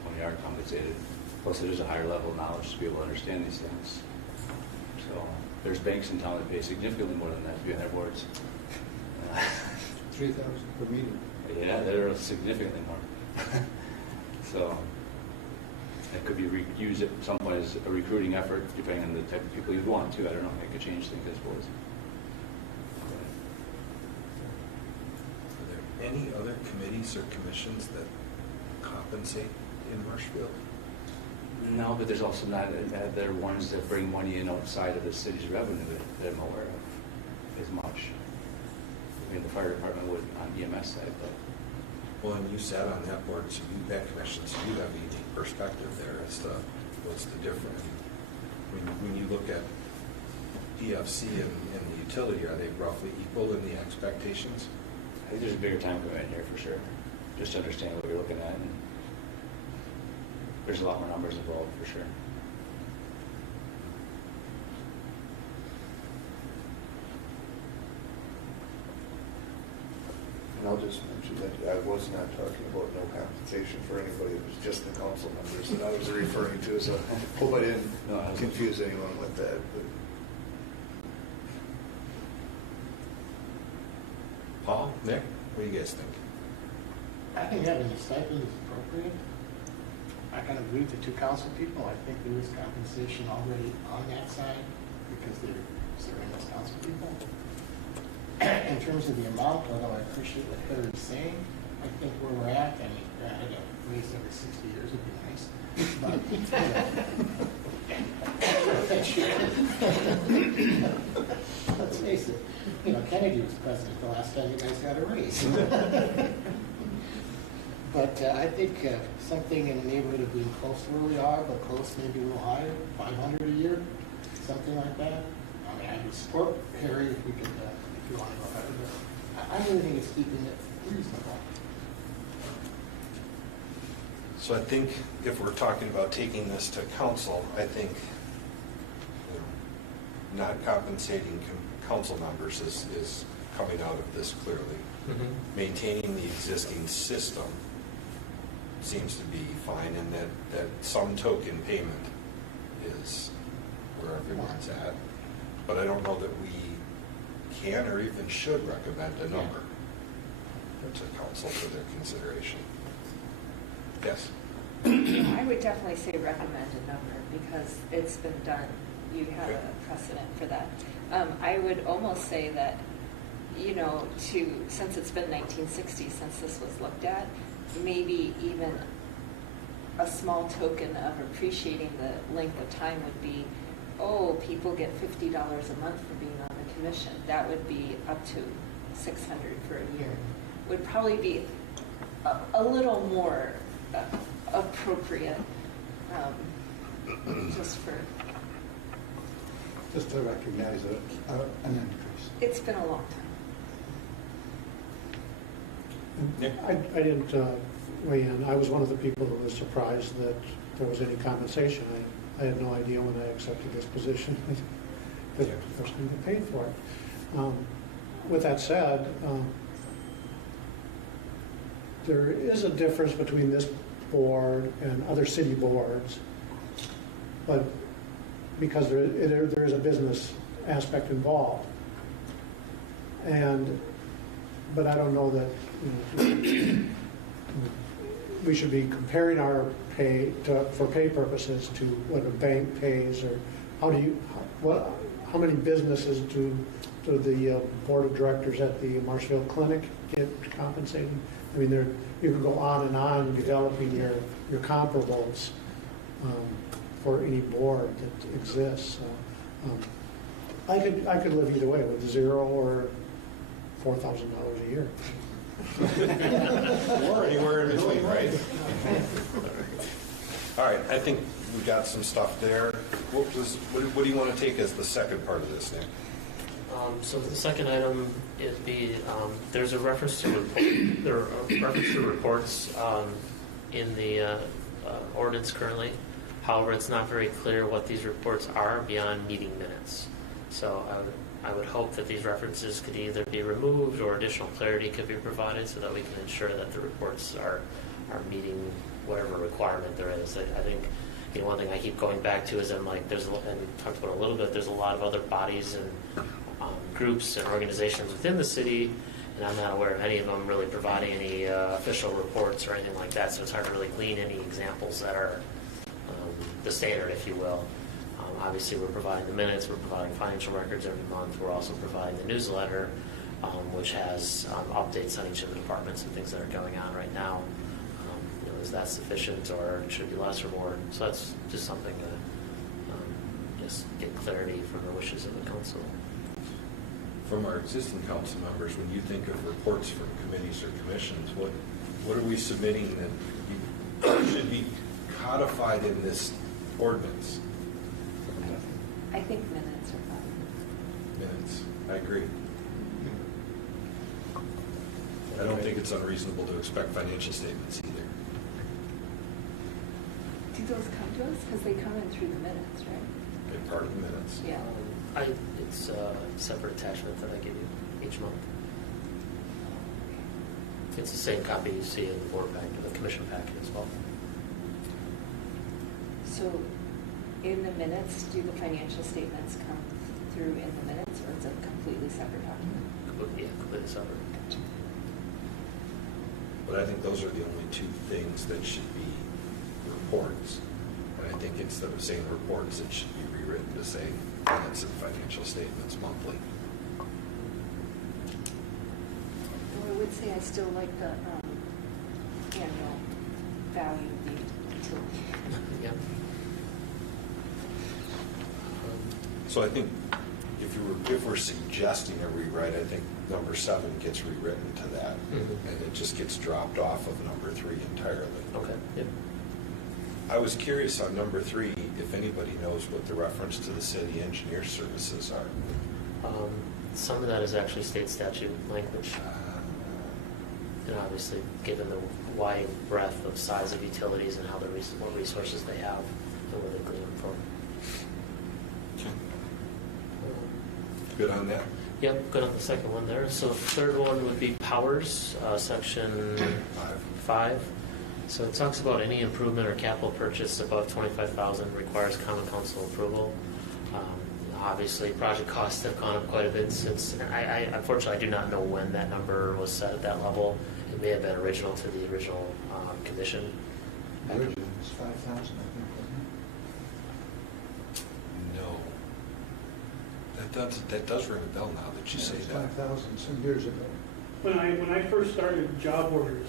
when you aren't compensated. Plus, there's a higher level of knowledge to be able to understand these things. So there's banks in town that pay significantly more than that to be on their boards. $3,000 per meeting. Yeah, they're significantly more. So it could be used at some point as a recruiting effort, depending on the type of people you'd want to. I don't know, it could change things, I suppose. Are there any other committees or commissions that compensate in Marshfield? No, but there's also not, there are ones that bring money in outside of the city's revenue that I'm aware of as much. I mean, the fire department would on EMS side, but. Well, and you sat on that board, so that commission, so you have a unique perspective there as to what's the difference. When you look at PFC and the utility, are they roughly equal in the expectations? I think there's a bigger time commitment here for sure, just to understand what you're looking at, and there's a lot more numbers involved for sure. And I'll just mention that I was not talking about no compensation for anybody, it was just the council members that I was referring to, so hope I didn't confuse anyone with that. But Paul, Nick, what do you guys think? I think having a stipend is appropriate. I kind of agree with the two council people. I think there is compensation already on that side because they're serving as council people. In terms of the amount, although I appreciate what Heather's saying, I think where we're at, I mean, granted, a raise every 60 years would be nice. But, you know, let's face it, you know, Kennedy was president the last time you guys got a raise. But I think something in the neighborhood of being close to where we are, but close maybe a little higher, 500 a year, something like that. I mean, I would support Harry if we could, if you want to go ahead, but I really think it's keeping it reasonable. So I think if we're talking about taking this to council, I think not compensating council members is coming out of this clearly. Mm-hmm. Maintaining the existing system seems to be fine, and that some token payment is where everyone's at. But I don't know that we can or even should recommend a number to council for their consideration. Yes? I would definitely say recommend a number because it's been done. You have a precedent for that. I would almost say that, you know, since it's been 1960 since this was looked at, maybe even a small token of appreciating the length of time would be, oh, people get $50 a month for being on the commission. That would be up to $600 for a year. Would probably be a little more appropriate, Just to recognize an increase. it's been a long time. Nick? I didn't weigh in. I was one of the people that was surprised that there was any compensation. I had no idea when I accepted this position that I was going to get paid for it. With that said, there is a difference between this board and other city boards, but because there is a business aspect involved. But I don't know that we should be comparing our pay for pay purposes to what a bank pays, or how many businesses do the board of directors at the Marshfield Clinic get compensated? I mean, you can go on and on developing your comparables for any board that exists. I could live either way with 0 or $4,000 a year. Or anywhere in between, right? All right, I think we got some stuff there. What do you want to take as the second part of this, Nick? So the second item is there's a reference to reports in the ordinance currently. However, it's not very clear what these reports are beyond meeting minutes. So I would hope that these references could either be removed or additional clarity could be provided so that we can ensure that the reports are meeting whatever requirement there is. I think one thing I keep going back to is and we talked about it a little bit, there's a lot of other bodies and groups and organizations within the city, and I'm not aware of any of them really providing any official reports or anything like that, so it's hard to really glean any examples that are the standard, if you will. Obviously, we're providing the minutes, we're providing financial records every month, we're also providing the newsletter, which has updates on each of the departments and things that are going on right now. Is that sufficient, or should it be less or more? So that's just something to just get clarity from the wishes of the council. From our existing council members, when you think of reports from committees or commissions, what are we submitting that should be codified in this ordinance? I think minutes are fine. statements. I agree. I don't think it's unreasonable to expect financial statements either. Do those come to us? Because they come in through the minutes, right? Been part of the minutes. Yeah. It's a separate attachment that I give you each month. It's the same copy you see in the board packet, the commission packet as well. So in the minutes, do the financial statements come through in the minutes, or is it a completely separate document? Yeah, completely separate. But I think those are the only two things that should be reports. And I think instead of saying reports, it should be rewritten to say minutes and financial statements monthly. Though I would say I still like the annual value of the utility. Yeah. So I think if we're suggesting a rewrite, I think number 7 gets rewritten to that, and it just gets dropped off of number 3 entirely. Okay, yep. I was curious on number 3, if anybody knows what the reference to the city engineer services are. Some of that is actually state statute language. And obviously, given the wide breadth of size of utilities and how what resources they have and where they glean them from. Good on that? Yep, good on the second one there. So the third one would be powers, section 5. So it talks about any improvement or capital purchase above $25,000 requires common council approval. Obviously, project costs have gone up quite a bit since, and unfortunately, I do not know when that number was set at that level. It may have been original to the original commission. Originally, it was 5,000, I think, wasn't it? No. That does ring a bell now that you say that. 5,000 some years ago. When I first started, job orders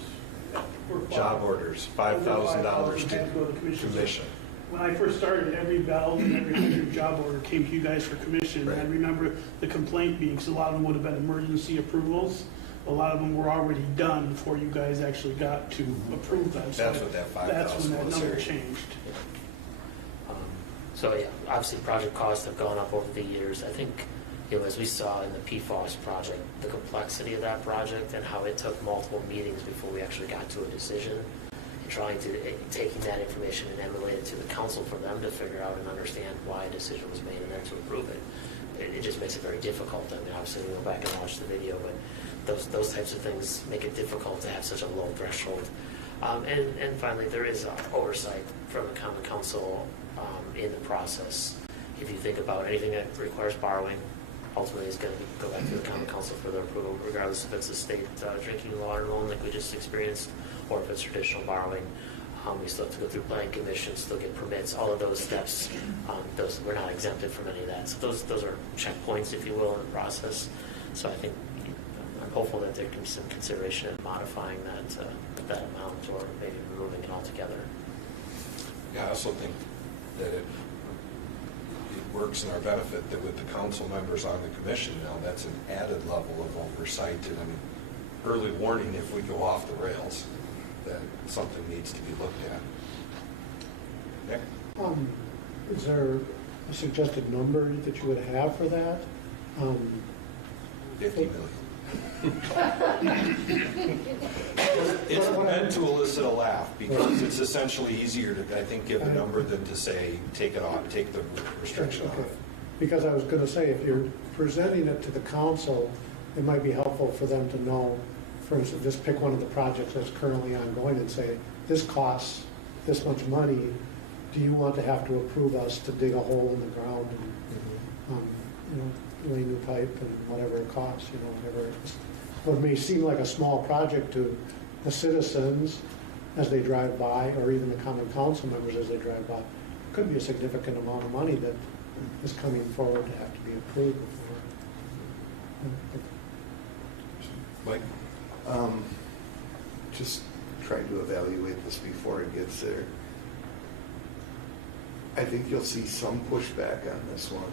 were Job orders, $5,000 had to go to the commission. commission. When I first started, every valve and every 100 job order came to you guys for commission. And I Right. remember the complaint being, because a lot of them would have been emergency approvals. A lot of them were already done before you guys actually got to approve them. So That's what that 5,000 That's when that was number there. changed. So yeah, obviously project costs have gone up over the years. I think, as we saw in the PFOS project, the complexity of that project and how it took multiple meetings before we actually got to a decision, and trying to taking that information and emulate it to the council for them to figure out and understand why a decision was made and then to approve it. It just makes it very difficult. I mean, obviously, we go back and watch the video, but those types of things make it difficult to have such a low threshold. And finally, there is oversight from the common council in the process. If you think about anything that requires borrowing, ultimately is going to go back to the common council for their approval, regardless if it's a state drinking water loan like we just experienced, or if it's traditional borrowing. We still have to go through planning commission, still get permits, all of those steps. We're not exempted from any of that. So those are checkpoints, if you will, in the process. So I think I'm hopeful that there can be some consideration in modifying that amount, or maybe removing it altogether. Yeah, I also think that it works in our benefit that with the council members on the commission now, that's an added level of oversight and an early warning if we go off the rails, that something needs to be looked at. Nick? Is there a suggested number that you would have for that? 50 million. It's meant to elicit a laugh because it's essentially easier to, I think, give a number than to say, take it off, take the restriction off. Okay. Because I was going to say, if you're presenting it to the council, it might be helpful for them to know, for instance, just pick one of the projects that's currently ongoing and say, this costs this much money. Do you want to have to approve us to dig a hole in the ground and, lay new pipe and whatever it costs, whatever what may seem like a small project to the citizens as they drive by, or even the common council members as they drive by, could be a significant amount of money that is coming forward to have to be approved before. Mike? Just trying to evaluate this before it gets there. I think you'll see some pushback on this one.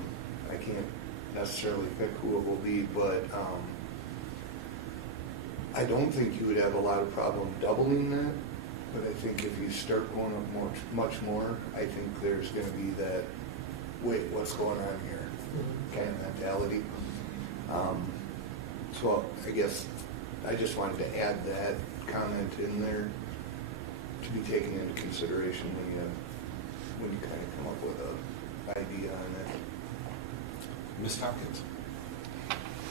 I can't necessarily pick who it will be, but I don't think you would have a lot of problem doubling that. But I think if you start going up much more, I think there's going to be that, wait, what's going on here kind of mentality. So I guess I just wanted to add that comment in there to be taken into consideration when you kind of come up with an idea on it. Ms. Tompkins?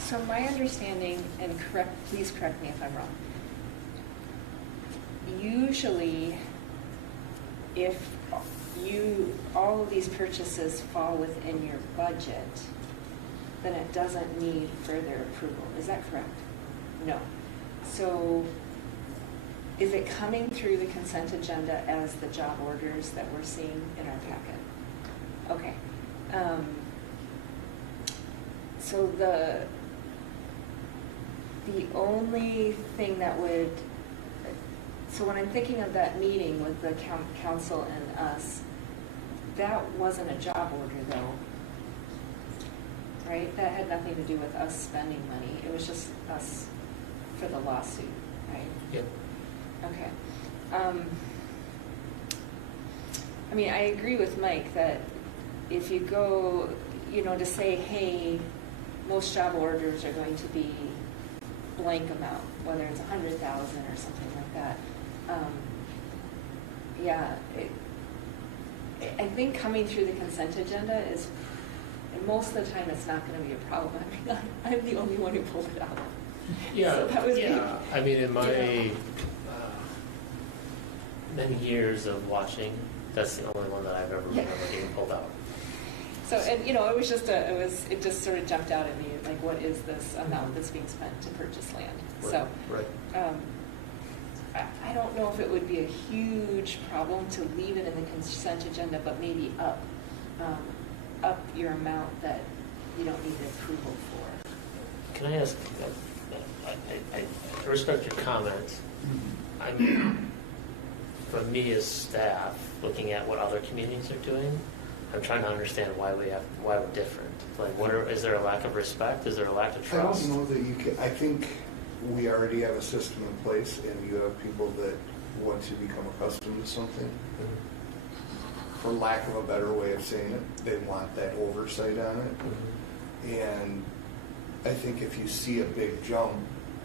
So my understanding, and please correct me if I'm wrong, usually if all of these purchases fall within your budget, then it doesn't need further approval. Is that correct? No. So is it coming through the consent agenda as the job orders that we're seeing in our packet? Okay. So the only thing that would, so when I'm thinking of that meeting with the council and us, that wasn't a job order though, right? That had nothing to do with us spending money. It was just us for the lawsuit, right? Yep. Okay. I mean, I agree with Mike that if you go, to say, hey, most job orders are going to be blank amount, whether it's 100,000 or something like that. I think coming through the consent agenda is, and most of the time, it's not going to be a problem. I mean, I'm the only one who pulled it out. Yeah, So that was yeah. I mean, in my many years of watching, that's the only one that I've ever remember getting pulled out. So, and it was just it just sort of jumped out at me, like, what is this amount that's being spent to purchase land? Right. So, Right. I don't know if it would be a huge problem to leave it in the consent agenda, but maybe up your amount that you don't need approval for. Can I ask, I respect your comment. I mean, for me as staff, looking at what other communities are doing, I'm trying to understand why we're different. Like, is there a lack of respect? Is there a lack of trust? I don't know that you can. I think we already have a system in place, and you have people that want to become accustomed to something. Mm-hmm. For lack of a better way of saying it, they want that oversight on it. Mm-hmm. And I think if you see a big jump,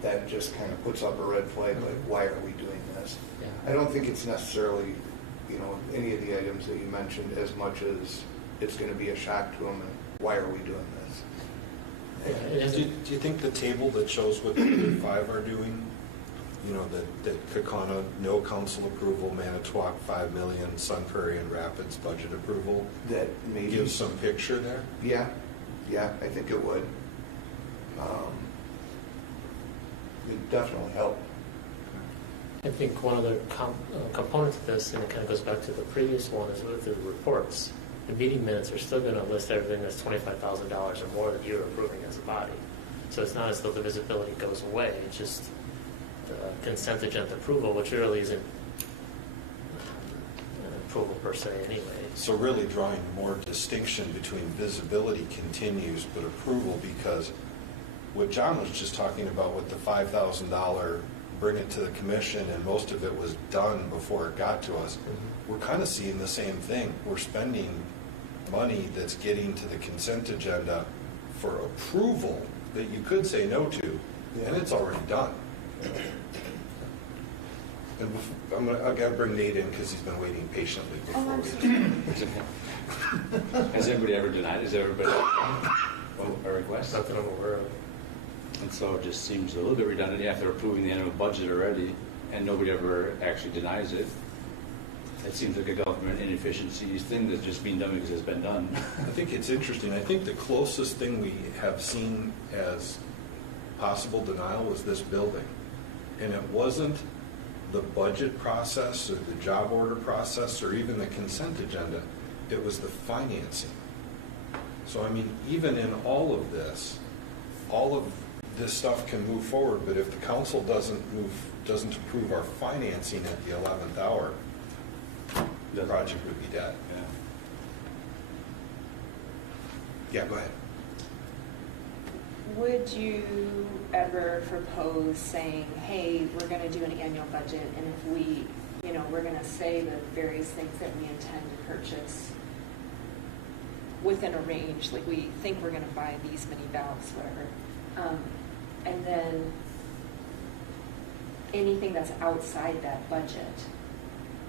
that just kind of puts up a red flag, like, why are we doing this? Yeah. I don't think it's necessarily, any of the items that you mentioned, as much as it's going to be a shock to them, and why are we doing this? Do you think the table that shows what the other five are doing, that Kaukauna, no council approval, Manitowoc, 5 million, Sun Prairie and Rapids budget approval, That maybe gives some picture there? Yeah, I think it would. It definitely help. I think one other component to this, and it kind of goes back to the previous one, is with the reports. The meeting minutes are still going to list everything that's $25,000 or more that you're approving as a body. So it's not as though the visibility goes away. It's just the consent agenda approval, which really isn't an approval per se anyway. So really drawing more distinction between visibility continues, but approval, because what John was just talking about with the $5,000, bring it to the commission, and most of it was done before it got to us. Mm-hmm. We're kind of seeing the same thing. We're spending money that's getting to the consent agenda for approval that you could say no to, and it's already done. And I got to bring Nate in because he's been waiting patiently before I'm we. sorry. Has anybody ever denied? Has there ever been a request? Something I'm aware of. And so it just seems a little bit redundant after approving the annual budget already, and nobody ever actually denies it. It seems like a government inefficiency thing that's just being done because it's been done. I think it's interesting. I think the closest thing we have seen as possible denial was this building. And it wasn't the budget process or the job order process or even the consent agenda. It was the financing. So, I mean, even in all of this stuff can move forward, but if the council doesn't approve our financing at the 11th hour, the project would be dead. Yeah, go ahead. Would you ever propose saying, hey, we're going to do an annual budget, and if we, we're going to say the various things that we intend to purchase within a range, like we think we're going to buy these many valves, whatever, And then anything that's outside that budget,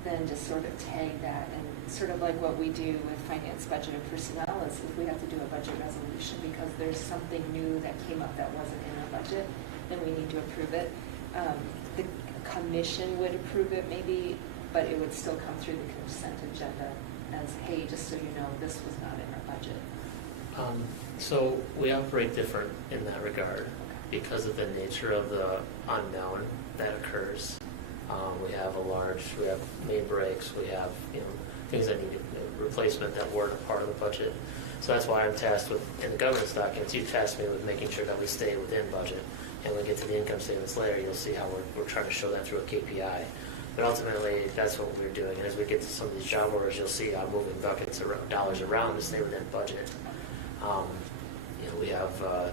then just sort of tag that, and sort of like what we do with finance, budget, and personnel is if we have to do a budget resolution because there's something new that came up that wasn't in our budget, then we need to approve it. The commission would approve it maybe, but it would still come through the consent agenda as, hey, just so you know, this was not in our budget. So we operate different in that regard because of the nature of the unknown that occurs. We have main breaks, we have things that need replacement that weren't a part of the budget. So that's why I'm tasked with, in the governance documents, you tasked me with making sure that we stay within budget. And when we get to the income statements later, you'll see how we're trying to show that through a KPI. But ultimately, that's what we're doing. And as we get to some of these job orders, you'll see how moving buckets around, dollars around to stay within budget. We have a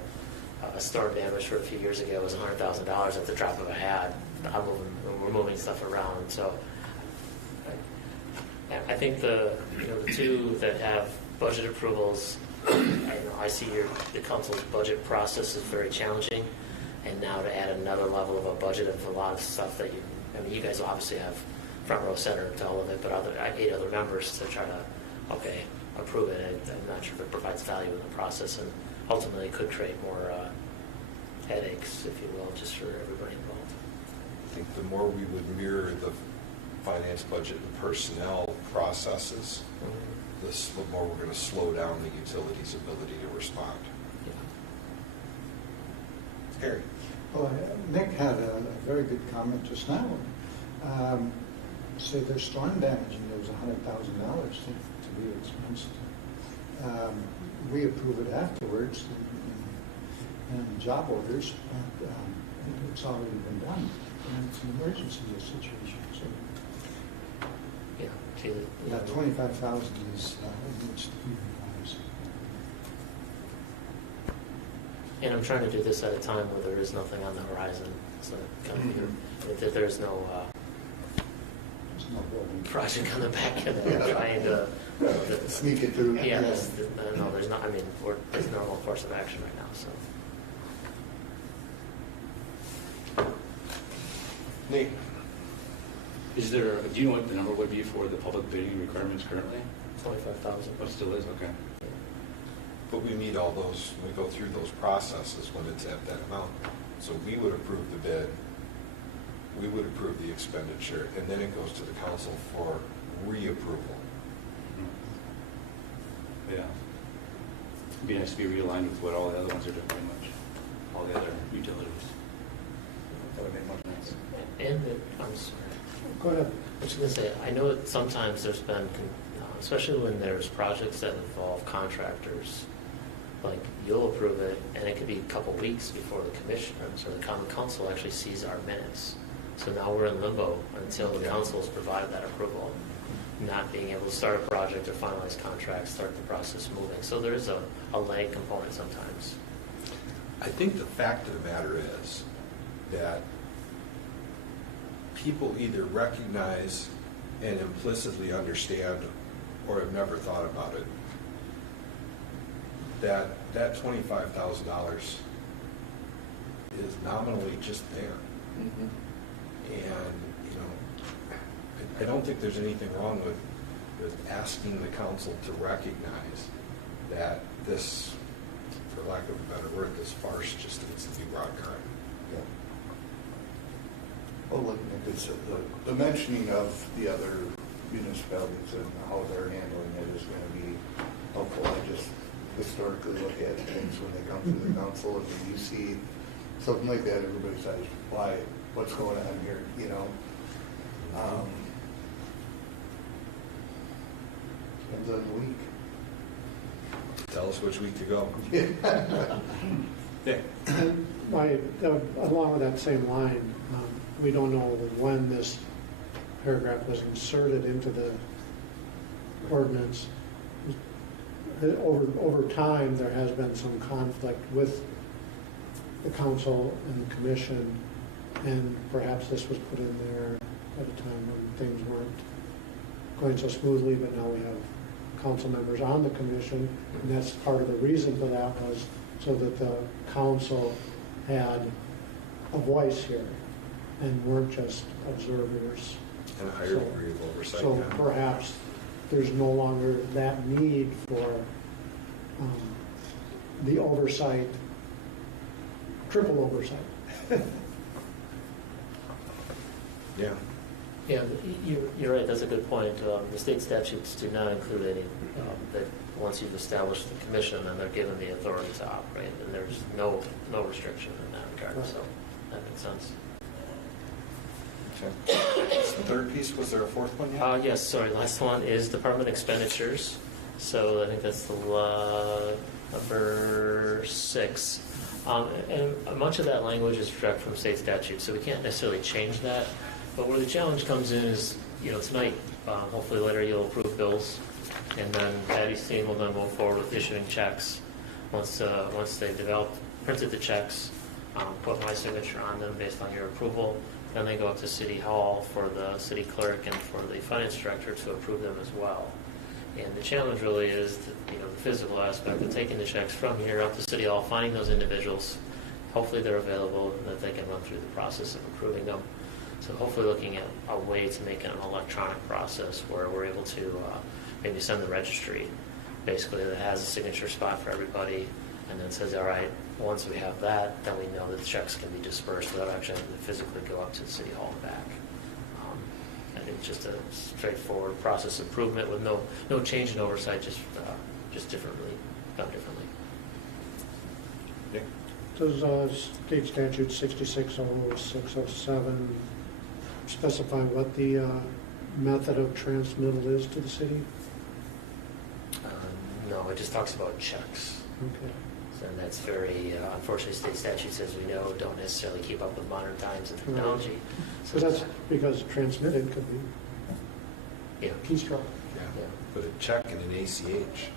storm damage for a few years ago was $100,000 at the drop of a hat. We're moving stuff around. So I think the two that have budget approvals, I see the council's budget process is very challenging. And now to add another level of a budget of a lot of stuff that you guys obviously have front row center to all of it, but 8 other members to try to, approve it. I'm not sure if it provides value in the process, and ultimately could create more headaches, if you will, just for everybody involved. I think the more we would mirror the finance, budget, and personnel processes, the more we're going to slow down the utilities' ability to respond. Gary. Well, Nick had a very good comment just now. Say there's storm damage and there was $100,000 to be expensed. We approve it afterwards in job orders, but it's already been done. And it's an emergency situation. So that $25,000 needs to be revised. And I'm trying to do this at a time where there is nothing on the horizon. So there's no project on the back end that we're trying to Sneak it through. Yeah, there's not. I mean, it's normal course of action right now. So, Nate. Do you know what the number would be for the public bidding requirements currently? 25,000. What still is, okay. But we meet all those, we go through those processes when it's at that amount. So we would approve the bid, we would approve the expenditure, and then it goes to the council for reapproval. Yeah. It'd be nice to be realigned with what all the other ones are doing, pretty much. All the other utilities. That would make much sense. I'm sorry. Go ahead. I was going to say, I know that sometimes there's been, especially when there's projects that involve contractors, like you'll approve it, and it could be a couple weeks before the commissioners or the common council actually sees our minutes. So now we're in limbo until the council has provided that approval, not being able to start a project or finalize contracts, start the process moving. So there is a lag component sometimes. I think the fact of the matter is that people either recognize and implicitly understand or have never thought about it, that $25,000 is nominally just there. Mm-hmm. And, I don't think there's anything wrong with asking the council to recognize that this, for lack of a better word, this farce just needs to be brought current. Yeah. Well, looking at this, the mentioning of the other municipalities and how they're handling it is going to be helpful. I just historically look at things when they come to the council, and when you see something like that, everybody says, why, what's going on here, Depends on the week. Tell us which week to go. Yeah. Along with that same line, we don't know when this paragraph was inserted into the ordinance. Over time, there has been some conflict with the council and the commission, and perhaps this was put in there at a time when things weren't going so smoothly, but now we have council members on the commission, and that's part of the reason for that was so that the council had a voice here and weren't just observers. And a higher So- degree of oversight. So yeah. perhaps there's no longer that need for the oversight, triple oversight. Yeah. Yeah, you're right, that's a good point. The state statutes do not include any, that once you've established the commission, then they're given the authority to operate, and there's no restriction in that regard, so that makes sense. Okay. So the third piece, was there a fourth one yet? Yes, sorry, last one is department expenditures. So I think that's the number 6. And much of that language is direct from state statute, so we can't necessarily change that. But where the challenge comes in is, tonight, hopefully later you'll approve bills, and then Patty's team will then move forward with issuing checks. Once they've printed the checks, put my signature on them based on your approval, then they go up to City Hall for the city clerk and for the finance director to approve them as well. And the challenge really is, the physical aspect of taking the checks from here up to City Hall, finding those individuals. Hopefully they're available and that they can run through the process of approving them. So hopefully looking at a way to make it an electronic process where we're able to maybe send the registry, basically, that has a signature spot for everybody, and then says, all right, once we have that, then we know that the checks can be dispersed without actually having to physically go up to the City Hall and back. I think just a straightforward process improvement with no change in oversight, just differently, done differently. Nick? Does state statute 660607 specify what the method of transmittal is to the city? No, it just talks about checks. Okay. And that's very, unfortunately, state statutes, as we know, don't necessarily keep up with modern times and technology. So that's because transmitted could be Yeah. keystroke. Yeah. Put a check and an ACH.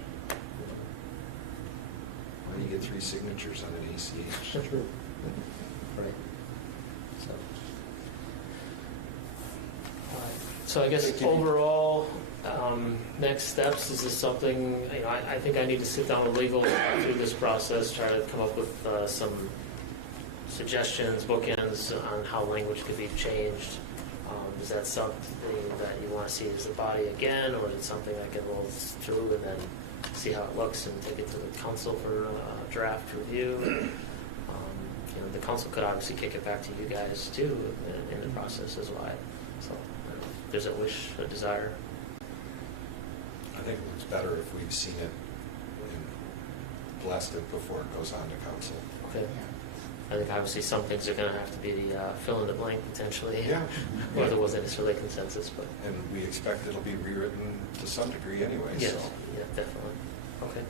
Why do you get 3 signatures on an ACH? That's true. Right. So I guess overall, next steps, is this something, I think I need to sit down with legal through this process, try to come up with some suggestions, bookends on how language could be changed. Is that something that you want to see as a body again, or is it something I can roll through and then see how it looks and take it to the council for draft review? The council could obviously kick it back to you guys too in the process as well. So if there's a wish, a desire. I think it's better if we've seen it and blessed it before it goes on to council. Okay. I think obviously some things are going to have to be the fill in the blank potentially. Yeah. Where there wasn't necessarily consensus, but. And we expect it'll be rewritten to some degree anyway, Yes, so. yeah, definitely. Okay.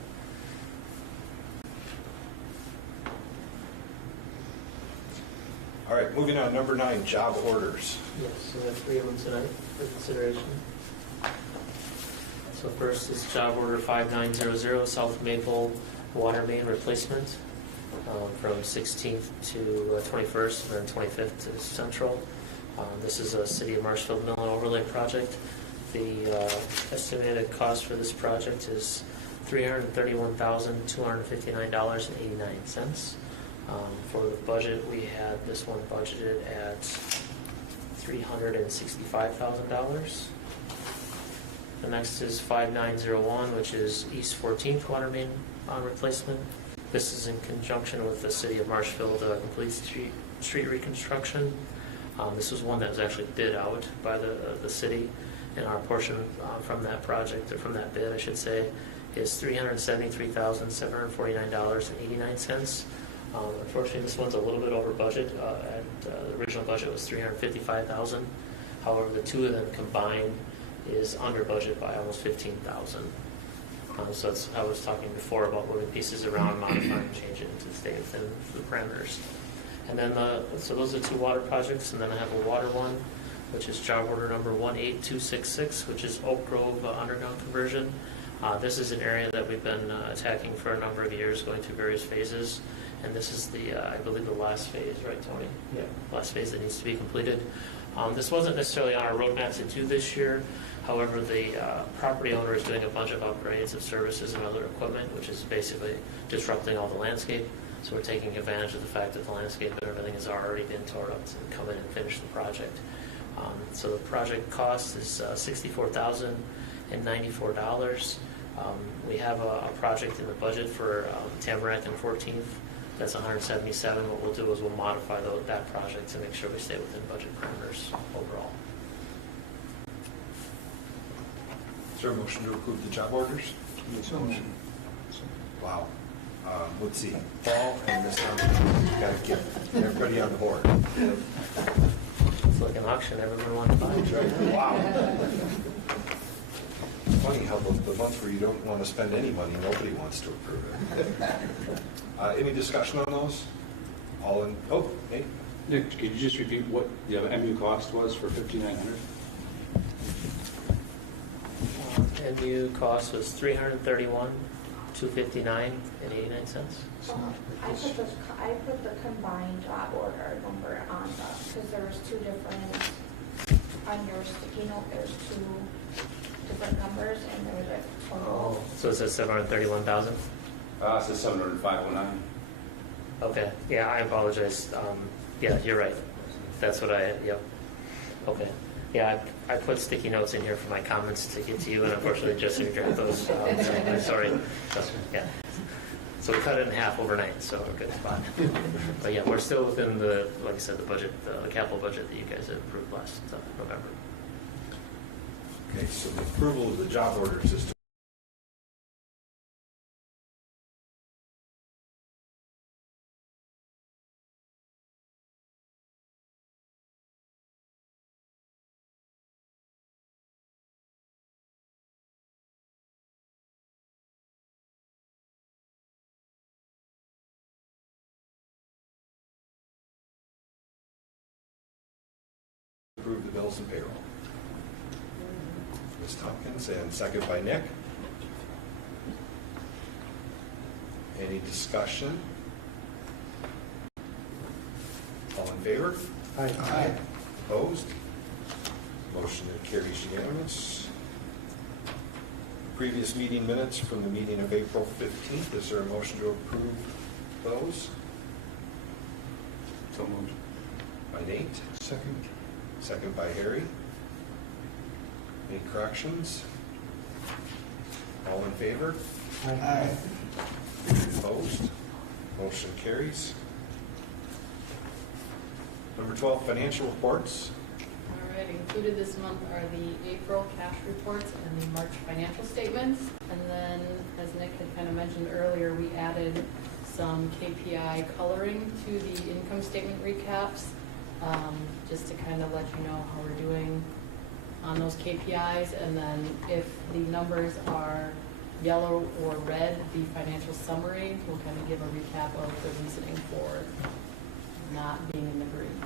All right, moving on, number 9, job orders. Yes, so we have 3 of them tonight for consideration. So first is job order 5900, South Maple Water Main Replacement, from 16th to 21st, and then 25th to Central. This is a City of Marshfield Mill and Overlay project. The estimated cost for this project is $331,259.89. For the budget, we had this one budgeted at $365,000. The next is 5901, which is East 14th Water Main replacement. This is in conjunction with the City of Marshfield complete street reconstruction. This was one that was actually bid out by the city, and our portion from that project, or from that bid, I should say, is $373,749.89. Unfortunately, this one's a little bit over budget. The original budget was $355,000. However, the two of them combined is under budget by almost $15,000. So that's, I was talking before about moving pieces around, modifying, changing it to stay within the parameters. And then, so those are 2 water projects, and then I have a water one, which is job order number 18266, which is Oak Grove underground conversion. This is an area that we've been attacking for a number of years, going through various phases. And this is the, I believe, the last phase, right, Tony? Yeah. Last phase that needs to be completed. This wasn't necessarily on our roadmap to do this year. However, the property owner is doing a bunch of upgrades of services and other equipment, which is basically disrupting all the landscape. So we're taking advantage of the fact that the landscape and everything has already been torn up to come in and finish the project. So the project cost is $64,094. We have a project in the budget for Tamarack and 14th. That's $177,000. What we'll do is we'll modify that project to make sure we stay within budget parameters overall. Is there a motion to approve the job orders? Motion. Wow. Let's see. Paul and Ms. Thompson, got to get everybody on the board. It's like an auction, everyone wants to buy. Wow. Funny how the months where you don't want to spend any money, nobody wants to approve it. Any discussion on those? All in, oh, Nate? Nick, could you just repeat what the MU cost was for 5,900? MU cost was $331,259.89. I put the combined job order number on because there was two different, on your sticky note, there's two different numbers and there was a total. So it says 731,000? It says 705.09. Okay, yeah, I apologize. Yeah, you're right. That's what yep. Okay. Yeah, I put sticky notes in here for my comments to get to you, and unfortunately Jesse grabbed those. So I'm sorry. Yeah. So we cut it in half overnight, so we're good spot. But yeah, we're still within the, like I said, the budget, the capital budget that you guys had approved last November. Okay, so the approval of the job orders is to approve the bills and payroll. Ms. Tompkins, and second by Nick. Any discussion? All in favor? Aye. Opposed? Motion carries unanimous. Previous meeting minutes from the meeting of April 15th. Is there a motion to approve those? So moved. By Nate. Second. Second by Harry. Any corrections? All in favor? Aye. Opposed? Motion carries. Number 12, financial reports. All right, included this month are the April cash reports and the March financial statements. And then, as Nick had kind of mentioned earlier, we added some KPI coloring to the income statement recaps, just to kind of let you know how we're doing on those KPIs. And then if the numbers are yellow or red, the financial summary will kind of give a recap of the reasoning for not being in the green.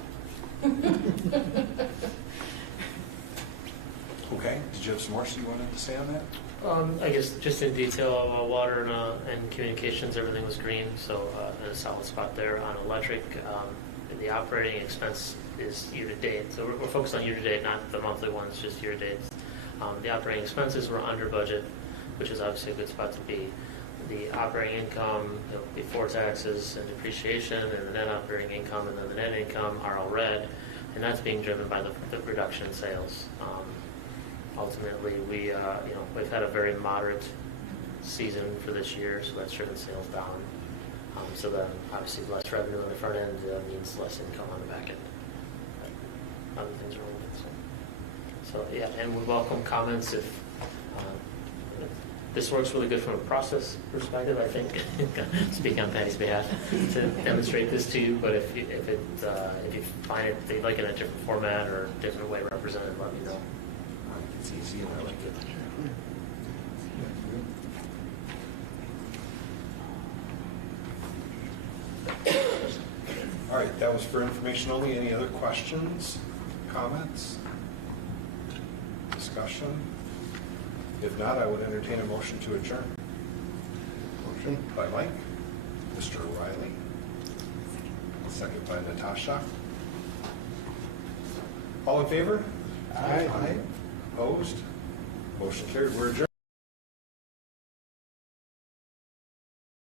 Okay, did you have some more you wanted to say on that? I guess just in detail, water and communications, everything was green, so in a solid spot there. On electric, the operating expense is year-to-date, so we're focused on year-to-date, not the monthly ones, just year-to-date. The operating expenses were under budget, which is obviously a good spot to be. The operating income, before taxes and depreciation, and the net operating income, and then the net income are all red, and that's being driven by the reduction in sales. Ultimately, we've had a very moderate season for this year, so that's driven sales down. So then, obviously, less revenue on the front end means less income on the back end. Other things are really good. So yeah, and we welcome comments if this works really good from a process perspective, I think. Speak on Patty's behalf to demonstrate this to you. But if you find it, they like it in a different format or a different way represented, let me know. It's easy and I like it. All right, that was for information only. Any other questions, comments, discussion? If not, I would entertain a motion to adjourn. Motion by Mike. Mr. O'Reilly. Second by Natasha. All in favor? Aye. Opposed? Motion carried. We're adjourned.